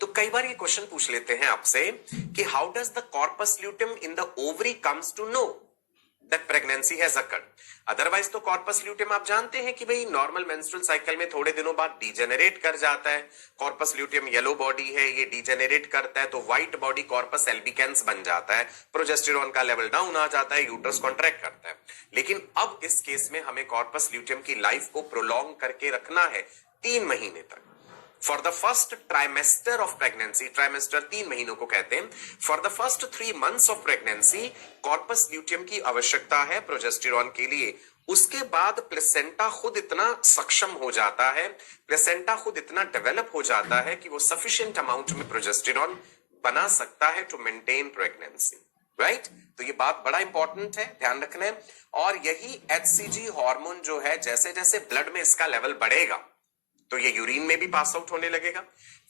तो कई बार ये क्वेश्चन पूछ लेते हैं आपसे कि how does the corpus luteum in the ovary comes to know that pregnancy has occurred. Otherwise तो कॉर्पस ल्यूटियम आप जानते हैं कि भाई नॉर्मल मेंस्ट्रुअल साइकिल में थोड़े दिनों बाद डीजेनरेट कर जाता है। कॉर्पस ल्यूटियम येलो बॉडी है, ये डीजेनरेट करता है तो व्हाइट बॉडी कॉर्पस एल्बिकेंस बन जाता है, प्रोजेस्टेरॉन का लेवल डाउन आ जाता है, यूट्रस कॉन्ट्रैक्ट करता है। लेकिन अब इस केस में हमें कॉर्पस ल्यूटियम की लाइफ को प्रोलॉन्ग करके रखना है 3 महीने तक। For the first trimester of pregnancy, trimester 3 महीनों को कहते हैं, for the first 3 months of pregnancy corpus luteum की आवश्यकता है प्रोजेस्टेरॉन के लिए। उसके बाद प्लेसेंटा खुद इतना सक्षम हो जाता है, प्लेसेंटा खुद इतना डेवलप हो जाता है कि वो सफिशिएंट अमाउंट में प्रोजेस्टेरॉन बना सकता है टू मेंटेन प्रेगनेंसी, राइट। तो ये बात बड़ा इंपॉर्टेंट है, ध्यान रखना है। और यही एचसीजी हार्मोन जो है, जैसे जैसे ब्लड में इसका लेवल बढ़ेगा तो ये यूरिन में भी पास आउट होने लगेगा।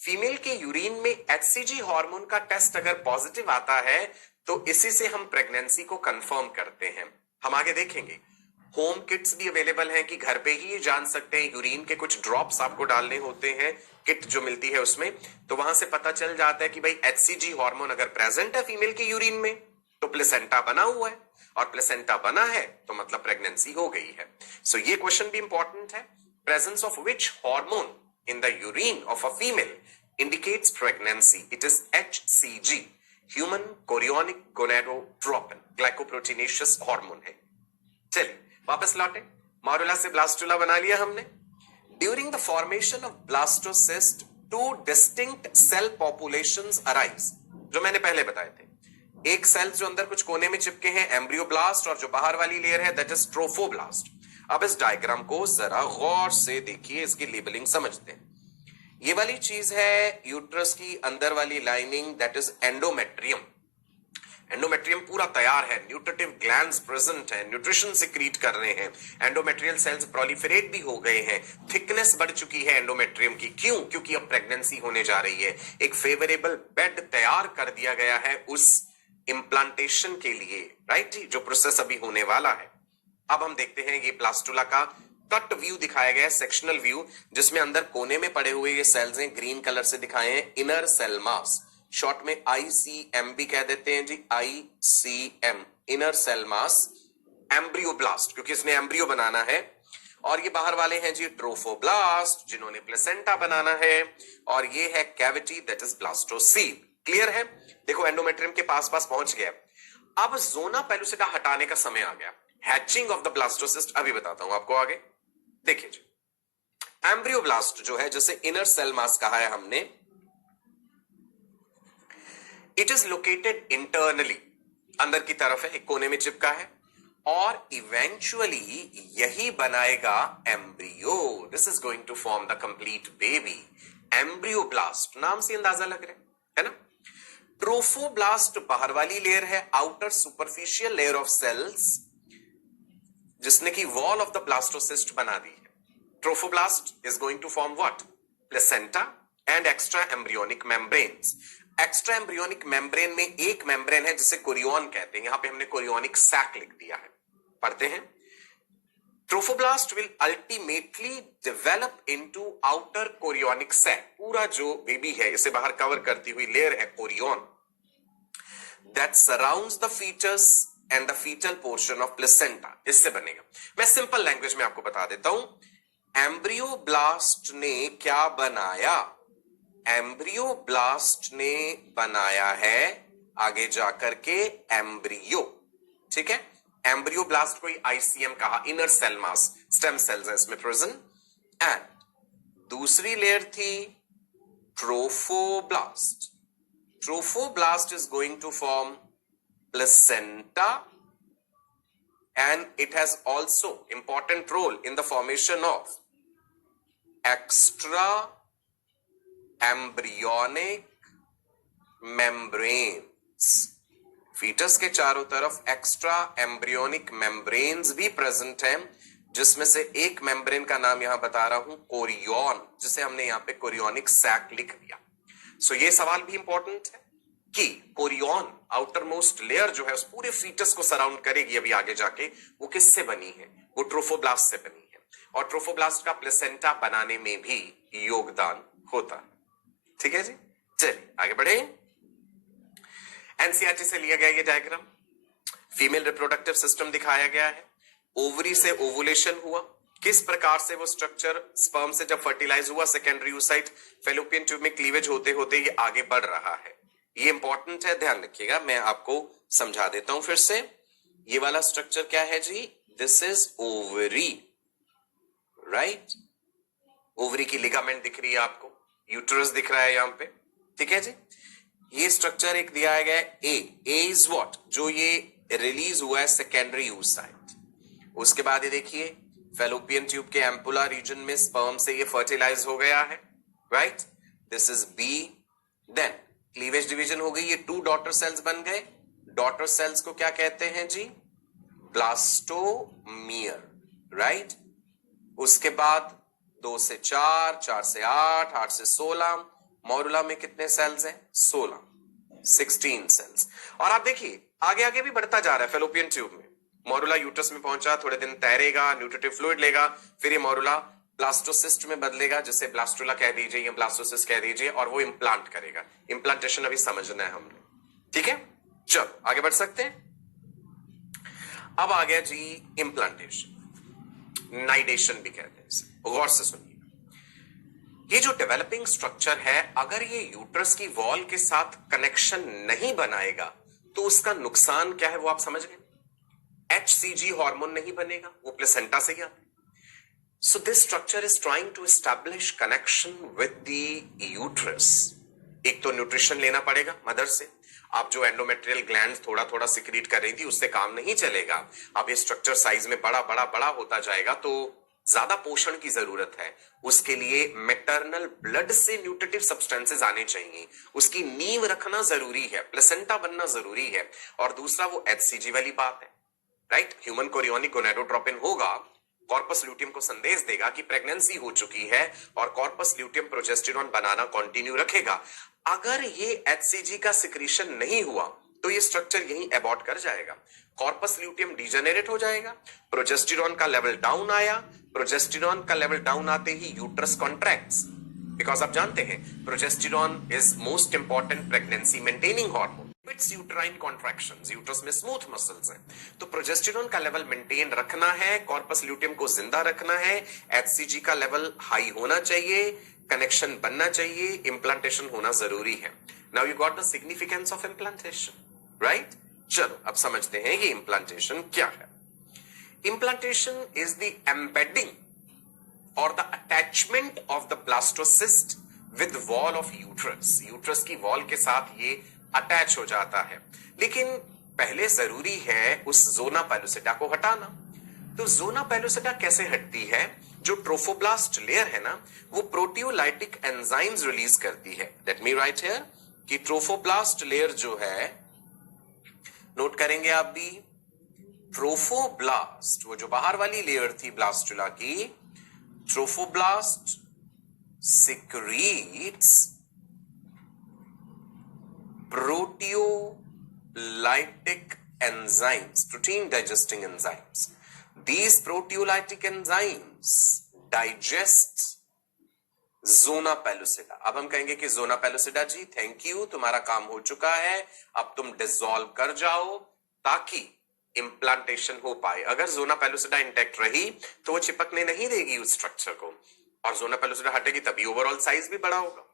फीमेल के यूरिन में एचसीजी हार्मोन का टेस्ट अगर पॉजिटिव आता है तो इसी से हम प्रेगनेंसी को कंफर्म करते हैं। हम आगे देखेंगे, होम किट्स भी अवेलेबल हैं कि घर पे ही जान सकते हैं, यूरिन के कुछ ड्रॉप्स आपको डालने होते हैं, किट जो मिलती है उसमें, तो वहां से पता चल जाता है कि भाई एचसीजी हार्मोन अगर प्रेजेंट है फीमेल के यूरिन में तो प्लेसेंटा बना हुआ है, और प्लेसेंटा बना है तो मतलब प्रेगनेंसी हो गई है। सो ये क्वेश्चन भी इंपॉर्टेंट है। Presence of which hormone in the urine of a female indicates pregnancy? It is HCG, human chorionic gonadotropin, glycoproteinaceous hormone है। चलिए वापस लौटे, मारुला से ब्लास्टुला बना लिया हमने। During the formation of blastocyst, 2 distinct cell populations arise, जो मैंने पहले बताए थे। एक सेल जो अंदर कुछ कोने में चिपके हैं एम्ब्रियोब्लास्ट, और जो बाहर वाली लेयर है दैट इज ट्रोफोब्लास्ट। अब इस डायग्राम को जरा गौर से देखिए, इसकी लेबलिंग समझते हैं। ये वाली चीज है यूट्रस की अंदर वाली lining, that is endometrium. Endometrium पूरा तैयार है, न्यूट्रिटिव ग्लैंड्स प्रेजेंट है, न्यूट्रिशन सिक्रीट कर रहे हैं, एंडोमेट्रियल सेल्स प्रोलिफरेट भी हो गए हैं, थिकनेस बढ़ चुकी है एंडोमेट्रियम की। क्यों? क्योंकि अब प्रेगनेंसी होने जा रही है। एक फेवरेबल बेड तैयार कर दिया गया है उस इंप्लांटेशन के लिए, राइट, जो प्रोसेस अभी होने वाला है। अब हम देखते हैं ये ब्लास्टुला का कट व्यू दिखाया गया है, सेक्शनल व्यू, जिसमें अंदर कोने में पड़े हुए ये सेल्स हैं, ग्रीन कलर से दिखाए हैं, इनर सेल मास, शॉर्ट में ICM भी कह देते हैं जी, ICM, inner cell mass, embryoblast क्योंकि इसने एम्ब्रियो बनाना है। और ये बाहर वाले हैं जी ट्रोफोब्लास्ट, जिन्होंने प्लेसेंटा बनाना है, और ये है cavity that is blastocoel. Clear है? देखो एंडोमेट्रियम के पास पास पहुंच गया। अब जोना पेलुसिडा हटाने का समय आ गया, हैचिंग ऑफ द ब्लास्टोसिस्ट अभी बताता हूं आपको आगे। देखिए जी, एम्ब्रियोब्लास्ट जो है, जैसे इनर सेल मास कहा है हमने, इट इज लोकेटेड इंटरनली, अंदर की तरफ है, एक कोने में चिपका है, और इवेंचुअली यही बनाएगा embryo. This is going to form the complete baby. Embryoblast नाम से अंदाजा लग रहा है ना। ट्रोफोब्लास्ट बाहर वाली लेयर है, outer superficial layer of cells, जिसने की वॉल ऑफ द ब्लास्टोसिस्ट बना दी है। Trophoblast is going to form what? Placenta and extra embryonic membranes. Extra embryonic membrane में एक मेम्ब्रेन है जिसे कोरियन कहते हैं, यहां पे हमने कोरियोनिक सैक लिख दिया है, पढ़ते हैं। Trophoblast will ultimately develop into outer chorionic sac. पूरा जो बेबी है इसे बाहर कवर करती हुई लेयर है chorion, that surrounds the foetus and the foetal portion of placenta, इससे बनेगा। मैं सिंपल लैंग्वेज में आपको बता देता हूं, एम्ब्रियोब्लास्ट ने क्या बनाया? एम्ब्रियोब्लास्ट ने बनाया है आगे जाकर के एम्ब्रियो, ठीक है। एम्ब्रियोब्लास्ट को ICM कहा, inner cell mass, stem cells है इसमें प्रेजेंट। एंड दूसरी लेयर थी trophoblast. Trophoblast is going to form placenta, and it has also important role in the formation of extra embryonic membranes. Foetus के चारों तरफ एक्स्ट्रा एम्ब्रियोनिक मेम्ब्रेन्स भी प्रेजेंट हैं, जिसमें से एक मेम्ब्रेन का नाम यहां बता रहा हूं, कोरियन, जिसे हमने यहां पे कोरियोनिक सैक लिख दिया। सो ये सवाल भी इंपॉर्टेंट है कि कोरियन आउटर मोस्ट लेयर जो है उस पूरे फीटस को सराउंड करेगी अभी आगे जाके, वो किससे बनी है? वो ट्रोफोब्लास्ट से बनी है, और ट्रोफोब्लास्ट का प्लेसेंटा बनाने में भी योगदान होता है। ठीक है जी, चलिए आगे बढ़े। एनसीईआरटी से लिया गया ये डायग्राम, फीमेल रिप्रोडक्टिव सिस्टम दिखाया गया है। ओवरी से ओवुलेशन हुआ, किस प्रकार से वो स्ट्रक्चर स्पर्म से जब फर्टिलाइज हुआ, सेकेंडरी oocyte फेलोपियन ट्यूब में क्लीवेज होते होते ये आगे बढ़ रहा है। ये इंपॉर्टेंट है, ध्यान रखिएगा, मैं आपको समझा देता हूं फिर से। ये वाला स्ट्रक्चर क्या है जी? This is ovary, right? Ovary की लिगामेंट दिख रही है आपको, यूट्रस दिख रहा है यहां पे, ठीक है जी। ये स्ट्रक्चर एक दिया गया है ए इज व्हाट, जो ये रिलीज हुआ है सेकेंडरी oocyte। उसके बाद ये देखिए फेलोपियन ट्यूब के एम्पुला रीजन में स्पर्म से ये फर्टिलाइज हो गया है, right? This is B. Then cleavage division हो गई, ये 2 डॉटर सेल्स बन गए। डॉटर सेल्स को क्या कहते हैं जी? Blastomere, right? उसके बाद 2 से 4, 4 से 8, 8 से 16, मॉरुला में कितने सेल्स हैं? 16, 16 सेल्स। और आप देखिए आगे आगे भी बढ़ता जा रहा है फेलोपियन ट्यूब में। मॉरुला यूट्रस में पहुंचा, थोड़े दिन तैरेगा, न्यूट्रिटिव फ्लूइड लेगा, फिर ये मॉरुला ब्लास्टोसिस्ट में बदलेगा, जिसे ब्लास्टुला कह दीजिए या ब्लास्टोसिस्ट कह दीजिए, और वो इंप्लांट करेगा। इंप्लांटेशन अभी समझना है हमने, ठीक है? चलो आगे बढ़ सकते हैं। अब आ गया जी इंप्लांटेशन, नाइडेशन भी कहते हैं इसे। गौर से सुनिए, ये जो डेवलपिंग स्ट्रक्चर है, अगर ये यूट्रस की वॉल के साथ कनेक्शन नहीं बनाएगा तो उसका नुकसान क्या है वो आप समझ गए। HCG हार्मोन नहीं बनेगा, वो प्लेसेंटा से ही आता है। So this structure is trying to establish connection with the uterus. एक तो न्यूट्रिशन लेना पड़ेगा मदर से। आप जो एंडोमेट्रियल ग्लैंड्स थोड़ा थोड़ा सिक्रीट कर रही थी उससे काम नहीं चलेगा। अब ये स्ट्रक्चर साइज में बड़ा बड़ा बड़ा होता जाएगा तो ज्यादा पोषण की जरूरत है। उसके लिए मैटरनल ब्लड से न्यूट्रिटिव सब्सटेंसेस आने चाहिए, उसकी नींव रखना जरूरी है, प्लेसेंटा बनना जरूरी है। और दूसरा वो HCG वाली बात है, राइट? ह्यूमन कोरियोनिक गोनाडोट्रोपिन होगा, कॉर्पस ल्यूटियम को संदेश देगा कि प्रेगनेंसी हो चुकी है, और कॉर्पस ल्यूटियम प्रोजेस्टेरॉन बनाना कंटिन्यू रखेगा। अगर ये HCG का सिक्रीशन नहीं हुआ तो ये स्ट्रक्चर यहीं एबॉर्ट कर जाएगा, कॉर्पस ल्यूटियम डिजेनरेट हो जाएगा, प्रोजेस्टेरॉन का लेवल डाउन आया, प्रोजेस्टेरॉन का लेवल डाउन आते ही यूट्रस कॉन्ट्रैक्ट्स, बिकॉज आप जानते हैं progesterone is most important pregnancy maintaining hormone. It's uterine contractions, uterus में स्मूथ मसल्स हैं, तो प्रोजेस्टेरॉन का लेवल मेंटेन रखना है, कॉर्पस ल्यूटियम को जिंदा रखना है, HCG का लेवल हाई होना चाहिए, कनेक्शन बनना चाहिए, इंप्लांटेशन होना जरूरी है। Now you got the significance of implantation, right? चलो अब समझते हैं ये इंप्लांटेशन क्या है। इंप्लांटेशन इज द एम्बेडिंग और the attachment of the blastocyst with wall of uterus. Uterus की वॉल के साथ ये अटैच हो जाता है, लेकिन पहले जरूरी है उस जोना पेलुसिडा को हटाना। तो जोना पेलुसिडा कैसे हटती है? जो ट्रोफोब्लास्ट लेयर है ना, वो प्रोटियोलाइटिक एंजाइम्स रिलीज करती है। लेट मी राइट हियर कि ट्रोफोब्लास्ट लेयर जो है, नोट करेंगे आप भी, ट्रोफोब्लास्ट वो जो बाहर वाली लेयर थी ब्लास्टुला की, trophoblast secretes proteolytic enzymes, protein digesting enzymes. These proteolytic enzymes digest zona pellucida. अब हम कहेंगे कि zona pellucida ji thank you, तुम्हारा काम हो चुका है, अब तुम डिसॉल्व कर जाओ ताकि इंप्लांटेशन हो पाए। अगर जोना पेलुसिडा इंटैक्ट रही तो वो चिपकने नहीं देगी उस स्ट्रक्चर को, और जोना पेलुसिडा हटेगी तभी ओवरऑल साइज भी बड़ा होगा।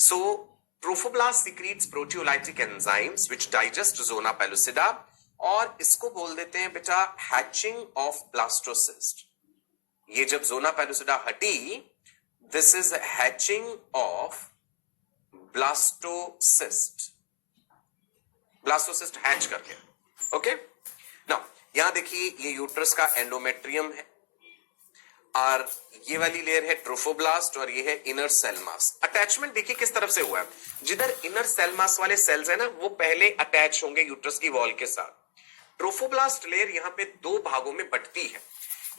So trophoblast secretes proteolytic enzymes which digest zona pellucida, और इसको बोल देते हैं बेटा हैचिंग ऑफ ब्लास्टोसिस्ट। ये जब जोना पेलुसिडा हटी, this is hatching of blastocyst. Blastocyst hatch कर गया। ओके, नाउ यहां देखिए ये यूट्रस का एंडोमेट्रियम है, और ये वाली लेयर है ट्रोफोब्लास्ट और ये है इनर सेल मास। अटैचमेंट देखिए किस तरफ से हुआ है, जिधर इनर सेल मास वाले सेल्स है ना वो पहले अटैच होंगे यूट्रस की वॉल के साथ। ट्रोफोब्लास्ट लेयर यहाँ पे दो भागों में बंटती है।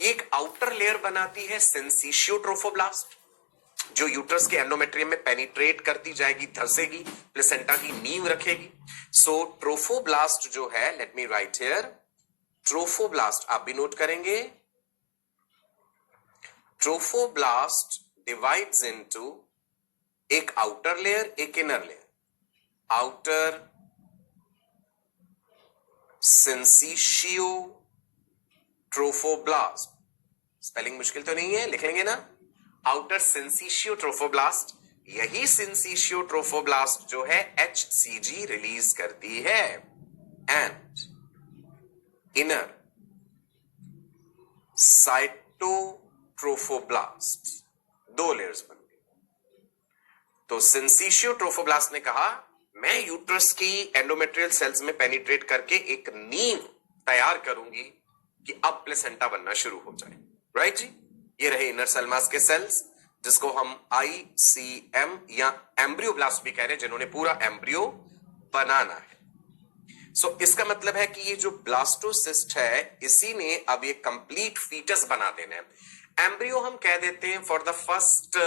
एक आउटर लेयर बनाती है सिंसिशियो ट्रोफोब्लास्ट, जो यूट्रस के एंडोमेट्रियम में पेनिट्रेट करती जाएगी, धंसेगी, प्लेसेंटा की नींव रखेगी। सो ट्रोफोब्लास्ट जो है, let me right here, trophoblast आप भी नोट करेंगे, ट्रोफोब्लास्ट डिवाइड्स इनटू एक आउटर लेयर एक inner layer. Outer syncytio trophoblast, spelling मुश्किल तो नहीं है, लिख लेंगे ना, आउटर सिंसिशियो ट्रोफोब्लास्ट। यही सिंसिशियो ट्रोफोब्लास्ट जो है HCG रिलीज करती है, एंड इनर साइटोट्रोफोब्लास्ट, दो लेयर्स बन गई। तो सिंसिशियो ट्रोफोब्लास्ट ने कहा मैं यूट्रस की एंडोमेट्रियल सेल्स में पेनिट्रेट करके एक नींव तैयार करूंगी कि अब प्लेसेंटा बनना शुरू हो जाए। राइट जी, ये रहे इनर सेल मास के सेल्स, जिसको हम ICM या एम्ब्रियोब्लास्ट भी कह रहे हैं, जिन्होंने पूरा एम्ब्रियो बनाना है। सो इसका मतलब है कि ये जो ब्लास्टोसिस्ट है, इसी ने अब ये कंप्लीट फीटस बना देना है। एम्ब्रियो हम कह देते हैं for the first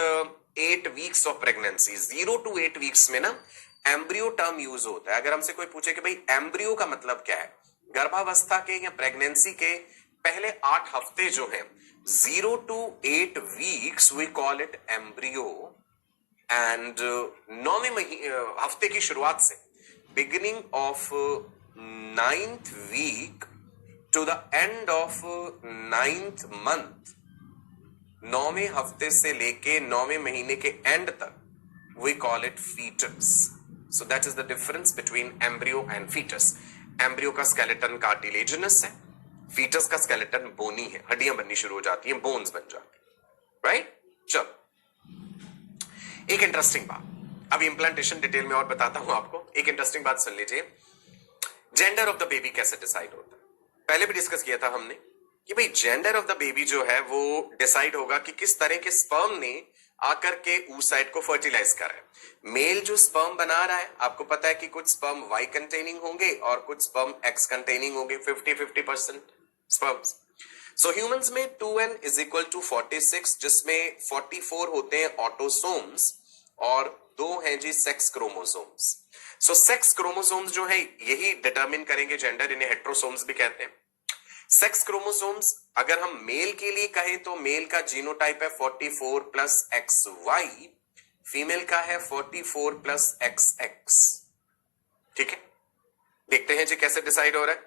8 weeks of pregnancy. 0 to 8 weeks में ना एम्ब्रियो टर्म यूज होता है। अगर हमसे कोई पूछे कि भाई एम्ब्रियो का मतलब क्या है, गर्भावस्था के या प्रेगनेंसी के पहले 8 हफ्ते जो हैं, 0 to 8 weeks we call it embryo. And 9वें हफ्ते की शुरुआत से, beginning of 9th week to the end of 9th month, 9वें हफ्ते से लेके 9वें महीने के एंड तक we call it fetus. So that is the difference between embryo and fetus. Embryo का skeleton cartilaginous है, fetus का skeleton bony है, हड्डियां बननी शुरू हो जाती हैं, bones बन जाती हैं, right? चलो, एक इंटरेस्टिंग बात, अभी इम्प्लांटेशन डिटेल में और बताता हूं आपको। एक इंटरेस्टिंग बात सुन लीजिए, जेंडर ऑफ द बेबी कैसे डिसाइड होता है। पहले भी डिस्कस किया था हमने कि भाई जेंडर ऑफ द बेबी जो है वो डिसाइड होगा कि किस तरह के स्पर्म ने आकर के oocyte को फर्टिलाइज कर रहे हैं। मेल जो स्पर्म बना रहा है, आपको पता है कि कुछ स्पर्म Y कंटेनिंग होंगे और कुछ स्पर्म X कंटेनिंग होंगे, 50-50% स्पर्म्स। सो ह्यूमंस में 2n इज इक्वल टू 46, जिसमें 44 होते हैं ऑटोसोम्स और 2 हैं जी sex chromosomes. So sex chromosomes जो है यही डिटरमिन करेंगे जेंडर, इन्हें हेट्रोसोम्स भी कहते हैं। सेक्स क्रोमोसोम्स अगर हम मेल के लिए कहें तो मेल का जीनोटाइप है 44 प्लस XY, फीमेल का है 44 प्लस XX। ठीक है, देखते हैं जी कैसे डिसाइड हो रहा है।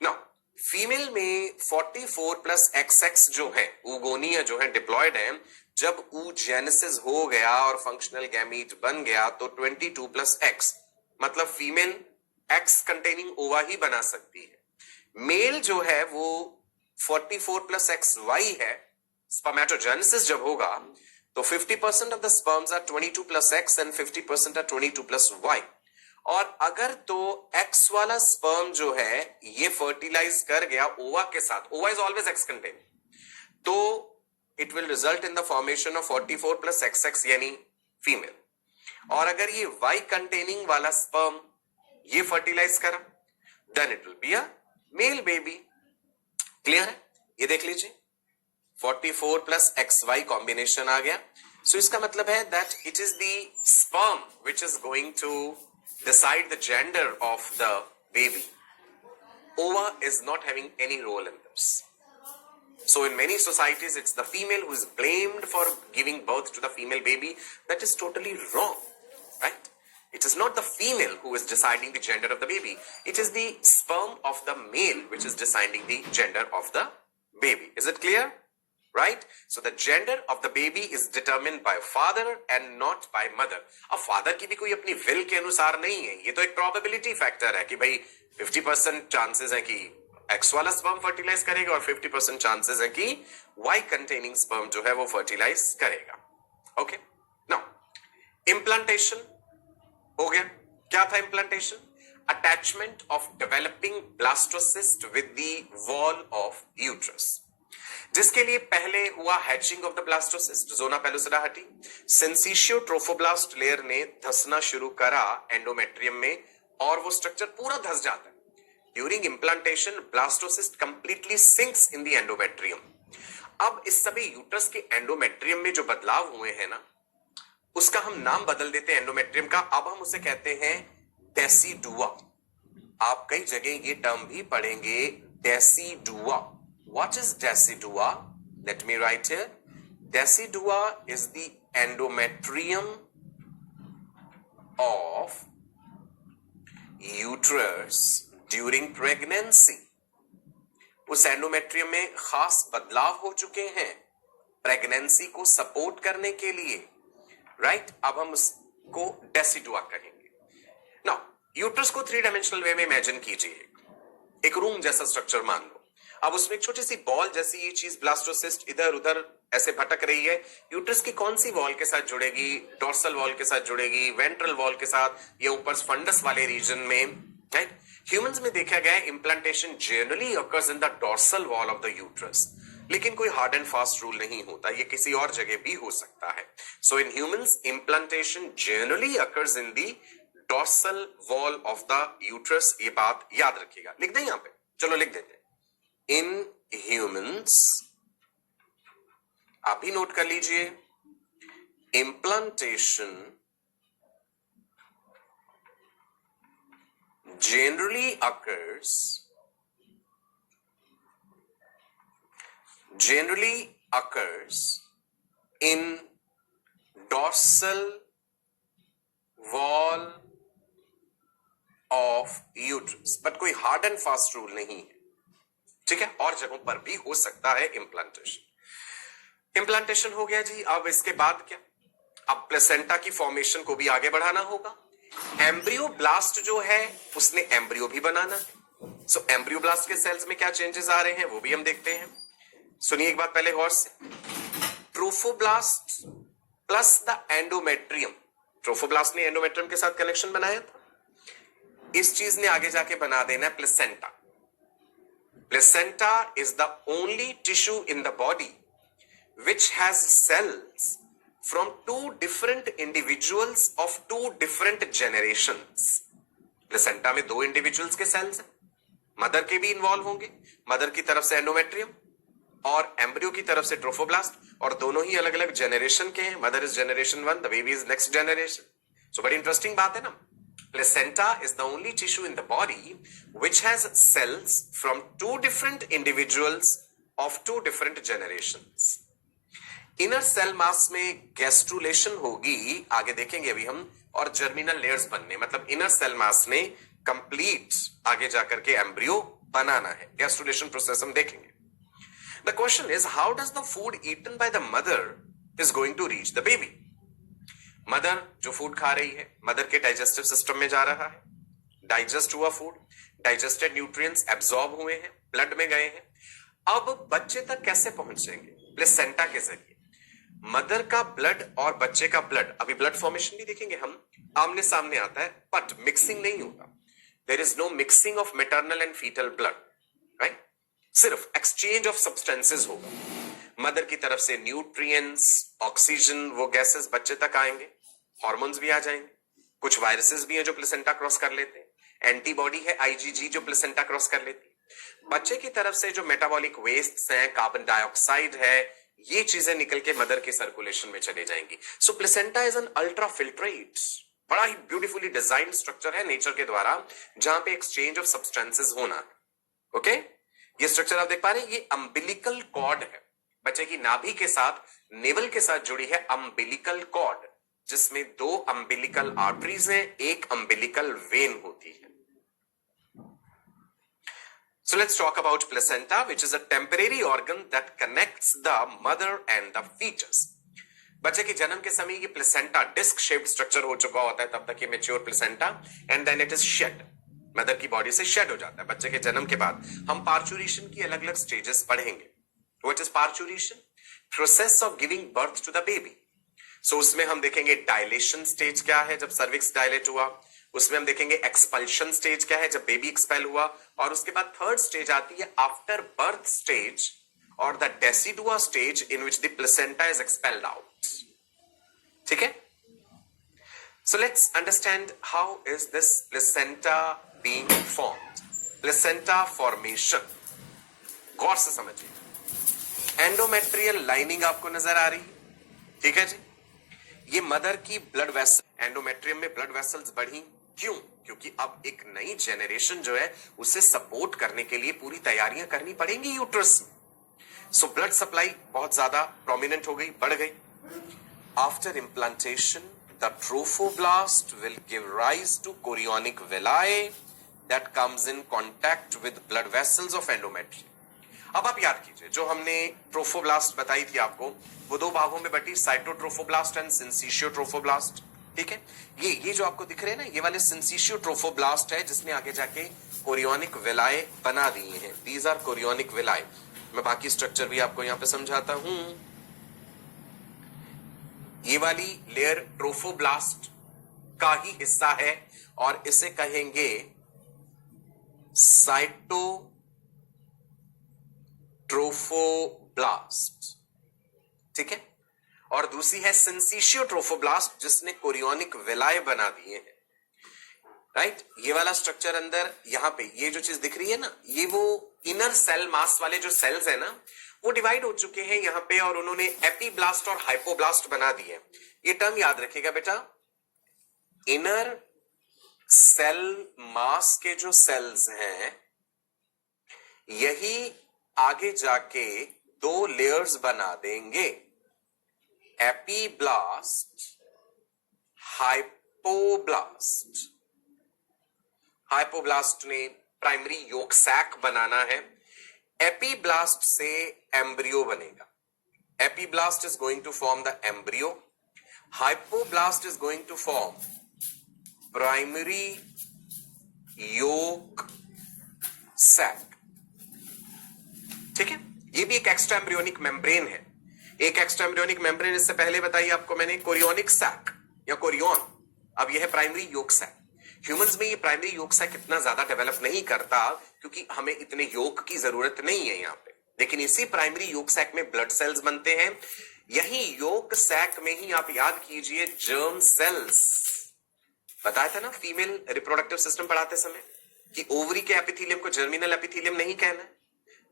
नाउ फीमेल में 44 प्लस XX जो है, oogonia जो है डिप्लॉयड है, जब oogenesis हो गया और फंक्शनल गैमीट बन गया तो 22 प्लस X, मतलब फीमेल X कंटेनिंग ओवा ही बना सकती है। मेल जो है वो 44 प्लस XY है। स्पर्मेटोजेनेसिस जब होगा तो 50% of the sperms are 22 plus X and 50% are 22 plus Y। और अगर तो X वाला स्पर्म जो है ये फर्टिलाइज कर गया ओवा के साथ, ova is always X containing, तो it will result in the formation of 44 plus XX यानी फीमेल। और अगर ये Y कंटेनिंग वाला स्पर्म ये फर्टिलाइज करा, then it will be a male baby. Clear है? ये देख लीजिए 44 प्लस XY कॉम्बिनेशन आ गया। सो इसका मतलब है that it is the sperm which is going to decide the gender of the baby. Ova is not having any role in this. So in many societies it's the female who is blamed for giving birth to the female baby. That is totally wrong, right? It is not the female who is deciding the gender of the baby. It is the sperm of the male which is deciding the gender of the baby. Is it clear? Right? So the gender of the baby is determined by father and not by mother. अब father की भी कोई अपनी will के अनुसार नहीं है, ये तो एक probability factor है कि भाई 50% chances है कि X वाला sperm fertilize करेगा और 50% chances है कि Y containing sperm जो है वो fertilize करेगा। Okay? Now, implantation हो गया। क्या था implantation? Attachment of developing blastocyst with the wall of uterus. जिसके लिए पहले हुआ hatching of the blastocyst, zona pellucida हटी, सिंसिशियो ट्रोफोब्लास्ट लेयर ने धंसना शुरू करा एंडोमेट्रियम में और वो स्ट्रक्चर पूरा धंस जाता है। During implantation blastocyst completely sinks in the endometrium. अब इस सभी यूट्रस के एंडोमेट्रियम में जो बदलाव हुए हैं ना, उसका हम नाम बदल देते हैं एंडोमेट्रियम का। अब हम उसे कहते हैं डेसिडुआ। आप कई जगह ये टर्म भी पढ़ेंगे, decidua. What is decidua? Let me right here. Decidua is the endometrium of uterus during pregnancy. उस एंडोमेट्रियम में खास बदलाव हो चुके हैं प्रेगनेंसी को सपोर्ट करने के लिए, राइट? अब हम उसको डेसिडुआ कहेंगे। नाउ यूट्रस को 3 डायमेंशनल वे में इमेजिन कीजिए। एक रूम जैसा स्ट्रक्चर मान लो। अब उसमें एक छोटी सी बॉल जैसी ये चीज ब्लास्टोसिस्ट इधर उधर ऐसे भटक रही है। यूट्रस की कौन सी वॉल के साथ जुड़ेगी? डोर्सल वॉल के साथ जुड़ेगी, वेंट्रल वॉल के साथ, या ऊपर फंडस वाले रीजन में, राइट? ह्यूमंस में देखा गया है implantation generally occurs in the dorsal wall of the uterus, लेकिन कोई हार्ड एंड फास्ट रूल नहीं होता, ये किसी और जगह भी हो सकता है। So in humans implantation generally occurs in the dorsal wall of the uterus. ये बात याद रखिएगा। लिख दें यहां पे, चलो लिख देते हैं। इन ह्यूमंस, आप ही नोट कर लीजिए, implantation generally occurs in dorsal wall of uterus, but कोई हार्ड एंड फास्ट रूल नहीं है, ठीक है? और जगहों पर भी हो सकता है इंप्लांटेशन हो गया जी। अब इसके बाद क्या? अब प्लेसेंटा की फॉर्मेशन को भी आगे बढ़ाना होगा। एम्ब्रियो ब्लास्ट जो है उसने एम्ब्रियो भी बनाना है। सो एम्ब्रियो ब्लास्ट के सेल्स में क्या चेंजेस आ रहे हैं वो भी हम देखते हैं। सुनिए एक बात पहले गौर से। Trophoblast plus the endometrium, trophoblast ने एंडोमेट्रियम के साथ कनेक्शन बनाया था, इस चीज ने आगे जाके बना देना है placenta. Placenta is the only tissue in the body which has cells from 2 different individuals of 2 different generations. Placenta में 2 इंडिविजुअल्स के सेल्स हैं, मदर के भी इन्वॉल्व होंगे, मदर की तरफ से एंडोमेट्रियम और एम्ब्रियो की तरफ से ट्रोफोब्लास्ट, और दोनों ही अलग अलग जनरेशन के हैं। Mother is generation 1, the baby is next generation. So बड़ी इंटरेस्टिंग बात है ना। Placenta is the only tissue in the body which has cells from 2 different individuals of 2 different generations. Inner cell mass में gastrulation होगी, आगे देखेंगे अभी हम, और जर्मिनल लेयर्स बनने, मतलब इनर सेल मास ने कंप्लीट आगे जाकर के एम्ब्रियो बनाना है। गैस्ट्रुलेशन प्रोसेस हम देखेंगे। The question is how does the food eaten by the mother is going to reach the baby. Mother जो फूड खा रही है, मदर के डाइजेस्टिव सिस्टम में जा रहा है, डाइजेस्ट हुआ फूड, डाइजेस्टेड न्यूट्रिएंट्स एब्सॉर्ब हुए हैं, ब्लड में गए हैं। अब बच्चे तक कैसे पहुंचेंगे? प्लेसेंटा के जरिए। मदर का ब्लड और बच्चे का ब्लड, अभी ब्लड फॉर्मेशन भी देखेंगे हम, आमने सामने आता है, बट मिक्सिंग नहीं होता। There is no mixing of maternal and fetal blood, right? सिर्फ एक्सचेंज ऑफ सब्सटेंसेस होगा। मदर की तरफ से न्यूट्रिएंट्स, ऑक्सीजन, वो गैसेस बच्चे तक आएंगे, हार्मोन्स भी आ जाएंगे, कुछ वायरसेस भी हैं जो प्लेसेंटा क्रॉस कर लेते हैं, एंटीबॉडी है आईजीजी जो प्लेसेंटा क्रॉस कर लेती है। बच्चे की तरफ से जो मेटाबॉलिक वेस्ट हैं, कार्बन डाइऑक्साइड है, ये चीजें निकल के मदर के सर्कुलेशन में चले जाएंगी। So placenta is an ultra filtrate, बड़ा ही ब्यूटीफुली डिजाइन स्ट्रक्चर है नेचर के द्वारा, जहां पे एक्सचेंज ऑफ सब्सटेंसेस होना है। ओके, ये स्ट्रक्चर आप देख पा रहे हैं, ये अम्बिलिकल कॉर्ड है, बच्चे की नाभि के साथ, नेवल के साथ जुड़ी है अम्बिलिकल कॉर्ड, जिसमें 2 अम्बिलिकल आर्टरीज हैं, एक अम्बिलिकल वेन होती है। So let's talk about placenta, which is a temporary organ that connects the mother and the fetus. बच्चे के जन्म के समय ये प्लेसेंटा डिस्क शेप्ड स्ट्रक्चर हो चुका होता है, तब तक ये mature placenta, and then it is shed, mother की बॉडी से शेड हो जाता है। बच्चे के जन्म के बाद हम पार्चुरेशन की अलग अलग स्टेजेस पढ़ेंगे। What is parturition? Process of giving birth to the baby. So उसमें हम देखेंगे डायलेशन स्टेज क्या है, जब सर्विक्स डायलेट हुआ। उसमें हम देखेंगे एक्सपल्शन स्टेज क्या है, जब बेबी एक्सपेल हुआ। और उसके बाद थर्ड स्टेज आती है after birth stage, or the decidua stage in which the placenta is expelled out. ठीक है? So let's understand how is this placenta being formed. Placenta formation. गौर से समझिए. एंडोमेट्रियल लाइनिंग आपको नजर आ रही है, ठीक है जी. ये मदर की ब्लड वेसल, एंडोमेट्रियम में ब्लड वेसल्स बढ़ी. क्यों? क्योंकि अब एक नई जेनरेशन जो है उसे सपोर्ट करने के लिए पूरी तैयारियां करनी पड़ेंगी यूट्रस में. सो ब्लड सप्लाई बहुत ज्यादा प्रोमिनेंट हो गई, बढ़ गई. After implantation the trophoblast will give rise to chorionic villi that comes in contact with blood vessels of endometrium. अब आप याद कीजिए, जो हमने ट्रोफोब्लास्ट बताई थी आपको, वो दो भागों में बटी, साइटोट्रोफोब्लास्ट एंड सिंसिशियोट्रोफोब्लास्ट. ठीक है, ये जो आपको दिख रहे हैं ना, ये वाले सिंसिशियोट्रोफोब्लास्ट है जिसने आगे जाके कोरियोनिक विलाय बना दिए हैं. These are chorionic विलाय. मैं बाकी स्ट्रक्चर भी आपको यहां पे समझाता हूं. ये वाली लेयर ट्रोफोब्लास्ट का ही हिस्सा है और इसे कहेंगे साइटोट्रोफोब्लास्ट. ठीक है, और दूसरी है सिंसिशियोट्रोफोब्लास्ट जिसने कोरियोनिक विलाय बना दिए हैं. राइट, ये वाला स्ट्रक्चर अंदर यहां पे ये जो चीज दिख रही है ना, ये वो इनर सेल मास वाले जो सेल्स है ना, वो डिवाइड हो चुके हैं यहां पे और उन्होंने एपीब्लास्ट और हाइपोब्लास्ट बना दिए. ये टर्म याद रखिएगा बेटा. इनर सेल मास के जो सेल्स हैं, यही आगे जाके दो लेयर्स बना देंगे, एपीब्लास्ट, हाइपोब्लास्ट. हाइपोब्लास्ट ने प्राइमरी योक सैक बनाना है. एपीब्लास्ट से एम्ब्रियो बनेगा. Epiblast is going to form the embryo. Hypoblast is going to form primary yolk sac. ठीक है, ये भी एक एक्स्ट्रा एम्ब्रियोनिक मेम्ब्रेन है. एक एक्स्ट्रा एम्ब्रियोनिक मेम्ब्रेन इससे पहले बताई आपको मैंने, कोरियोनिक सैक या कोरियोन. अब यह है प्राइमरी योक सैक. ह्यूमंस में ये प्राइमरी योक सैक इतना ज्यादा डेवलप नहीं करता क्योंकि हमें इतने योक की जरूरत नहीं है यहां पे. लेकिन इसी प्राइमरी योक सैक में ब्लड सेल्स बनते हैं. यही योक सैक में ही आप याद कीजिए जर्म सेल्स. बताया था ना फीमेल रिप्रोडक्टिव सिस्टम पढ़ाते समय कि ओवरी के एपिथेलियम को जर्मिनल एपिथेलियम नहीं कहना है,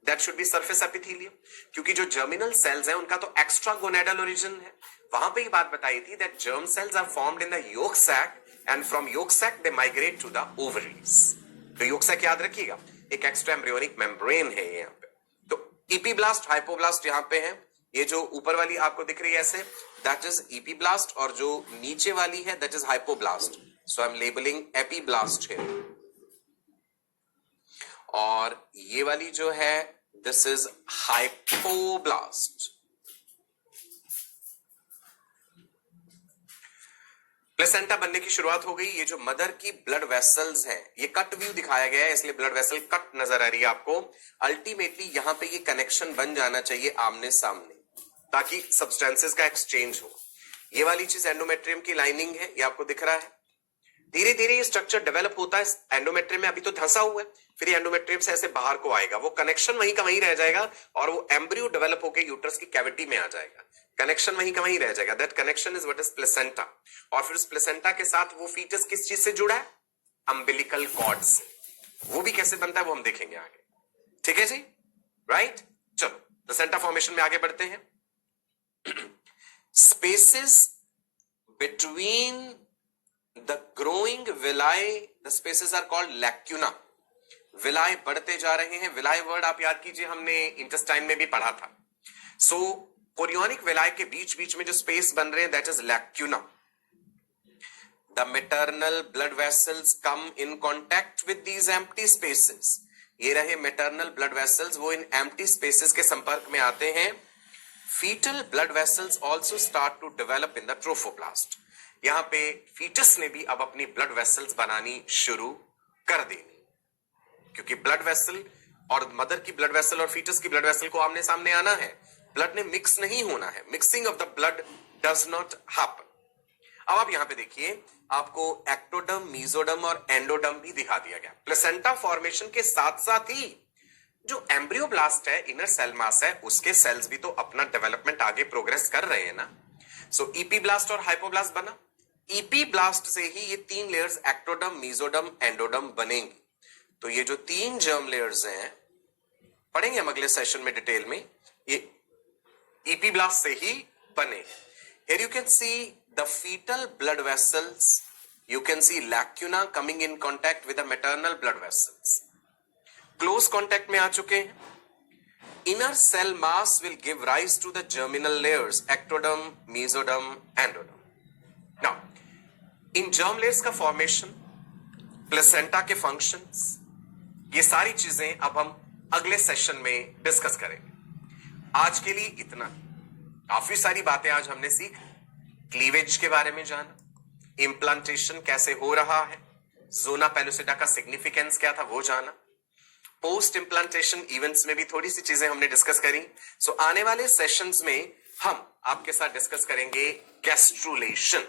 that should be surface epithelium. क्योंकि जो जर्मिनल सेल्स हैं उनका तो एक्स्ट्रा गोनेडल ओरिजिन है. वहां पे ये बात बताई थी that germ cells are formed in the yolk sac and from yolk sac they migrate to the ovaries. तो yolk sac याद रखिएगा, एक एक्स्ट्रा एम्ब्रियोनिक मेम्ब्रेन है यहाँ पे. तो एपीब्लास्ट, हाइपोब्लास्ट यहाँ पे है. ये जो ऊपर वाली आपको दिख रही है ऐसे, दैट इज एपीब्लास्ट, और जो नीचे वाली है that is hypoblast. So I am labelling epiblast है. और ये वाली जो है दिस इज हाइपोब्लास्ट. प्लेसेंटा बनने की शुरुआत हो गई. ये जो मदर की ब्लड वेसल्स हैं, ये कट व्यू दिखाया गया है इसलिए ब्लड वेसल कट नजर आ रही है आपको. अल्टीमेटली यहां पे ये कनेक्शन बन जाना चाहिए आमने सामने ताकि सब्सटेंसेस का एक्सचेंज हो. ये वाली चीज एंडोमेट्रियम की लाइनिंग है, ये आपको दिख रहा है. धीरे धीरे ये स्ट्रक्चर डेवलप होता है. एंडोमेट्रियम में अभी तो धंसा हुआ है, फिर ये एंडोमेट्रियम से ऐसे बाहर को आएगा. वो कनेक्शन वहीं का वहीं रह जाएगा और वो एम्ब्रियो डेवलप होकर यूट्रस की कैविटी में आ जाएगा. कनेक्शन वहीं का वहीं रह जाएगा. That connection is what is placenta. और फिर उस प्लेसेंटा के साथ वो फीटस किस चीज से जुड़ा है? अम्बिलिकल कॉर्ड से. वो भी कैसे बनता है वो हम देखेंगे आगे. ठीक है जी, राइट. चलो प्लेसेंटा फॉर्मेशन में आगे बढ़ते हैं. Spaces between the growing villi, the spaces are called lacuna. Villi बढ़ते जा रहे हैं. विलाय वर्ड आप याद कीजिए, हमने इंटेस्टाइन में भी पढ़ा था. सो कोरियोनिक विलाय के बीच बीच में जो स्पेस बन रहे हैं that is lacuna. The maternal blood vessels come in contact with these empty spaces. ये रहे मैटरनल ब्लड वेसल्स, वो इन एम्प्टी स्पेसेस के संपर्क में आते हैं. Fetal blood vessels also start to develop in the trophoblast. यहां पे फीटस ने भी अब अपनी ब्लड वेसल्स बनानी शुरू कर देनी, क्योंकि ब्लड वेसल और मदर की ब्लड वेसल और फीटस की ब्लड वेसल को आमने सामने आना है. ब्लड ने मिक्स नहीं होना है. Mixing of the blood does not happen. अब आप यहां पे देखिए, आपको एक्टोडर्म, मीजोडर्म और एंडोडर्म भी दिखा दिया गया. प्लेसेंटा फॉर्मेशन के साथ साथ ही जो एम्ब्रियोब्लास्ट है, इनर सेल मास है, उसके सेल्स भी तो अपना डेवलपमेंट आगे प्रोग्रेस कर रहे हैं ना। सो ईपी ब्लास्ट और हाइपोब्लास्ट बना। ईपी ब्लास्ट से ही ये 3 लेयर्स एक्टोडर्म, मेसोडर्म, एंडोडर्म बनेंगी। तो ये जो 3 जर्म लेयर्स हैं, पढ़ेंगे हम अगले सेशन में डिटेल में, ये ईपी ब्लास्ट से ही बने। Here you can see the fetal blood vessels. You can see lacuna coming in contact with the maternal blood vessels. Close contact में आ चुके हैं। Inner cell mass will give rise to the germinal layers, ectoderm, mesoderm, endoderm. Now, in germ layers का formation, placenta के functions, ये सारी चीजें अब हम अगले सेशन में डिस्कस करेंगे। आज के लिए इतना। काफी सारी बातें आज हमने सीखी। क्लीवेज के बारे में जाना, इम्प्लांटेशन कैसे हो रहा है, जोना पेलुसिडा का सिग्निफिकेंस क्या था वो जाना, पोस्ट इम्प्लांटेशन इवेंट्स में भी थोड़ी सी चीजें हमने डिस्कस करी। सो आने वाले सेशंस में हम आपके साथ डिस्कस करेंगे gastrulation.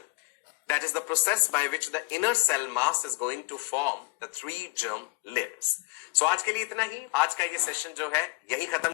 That is the process by which the inner cell mass is going to form the 3 germ layers. So आज के लिए इतना ही। आज का ये सेशन जो है यही खत्म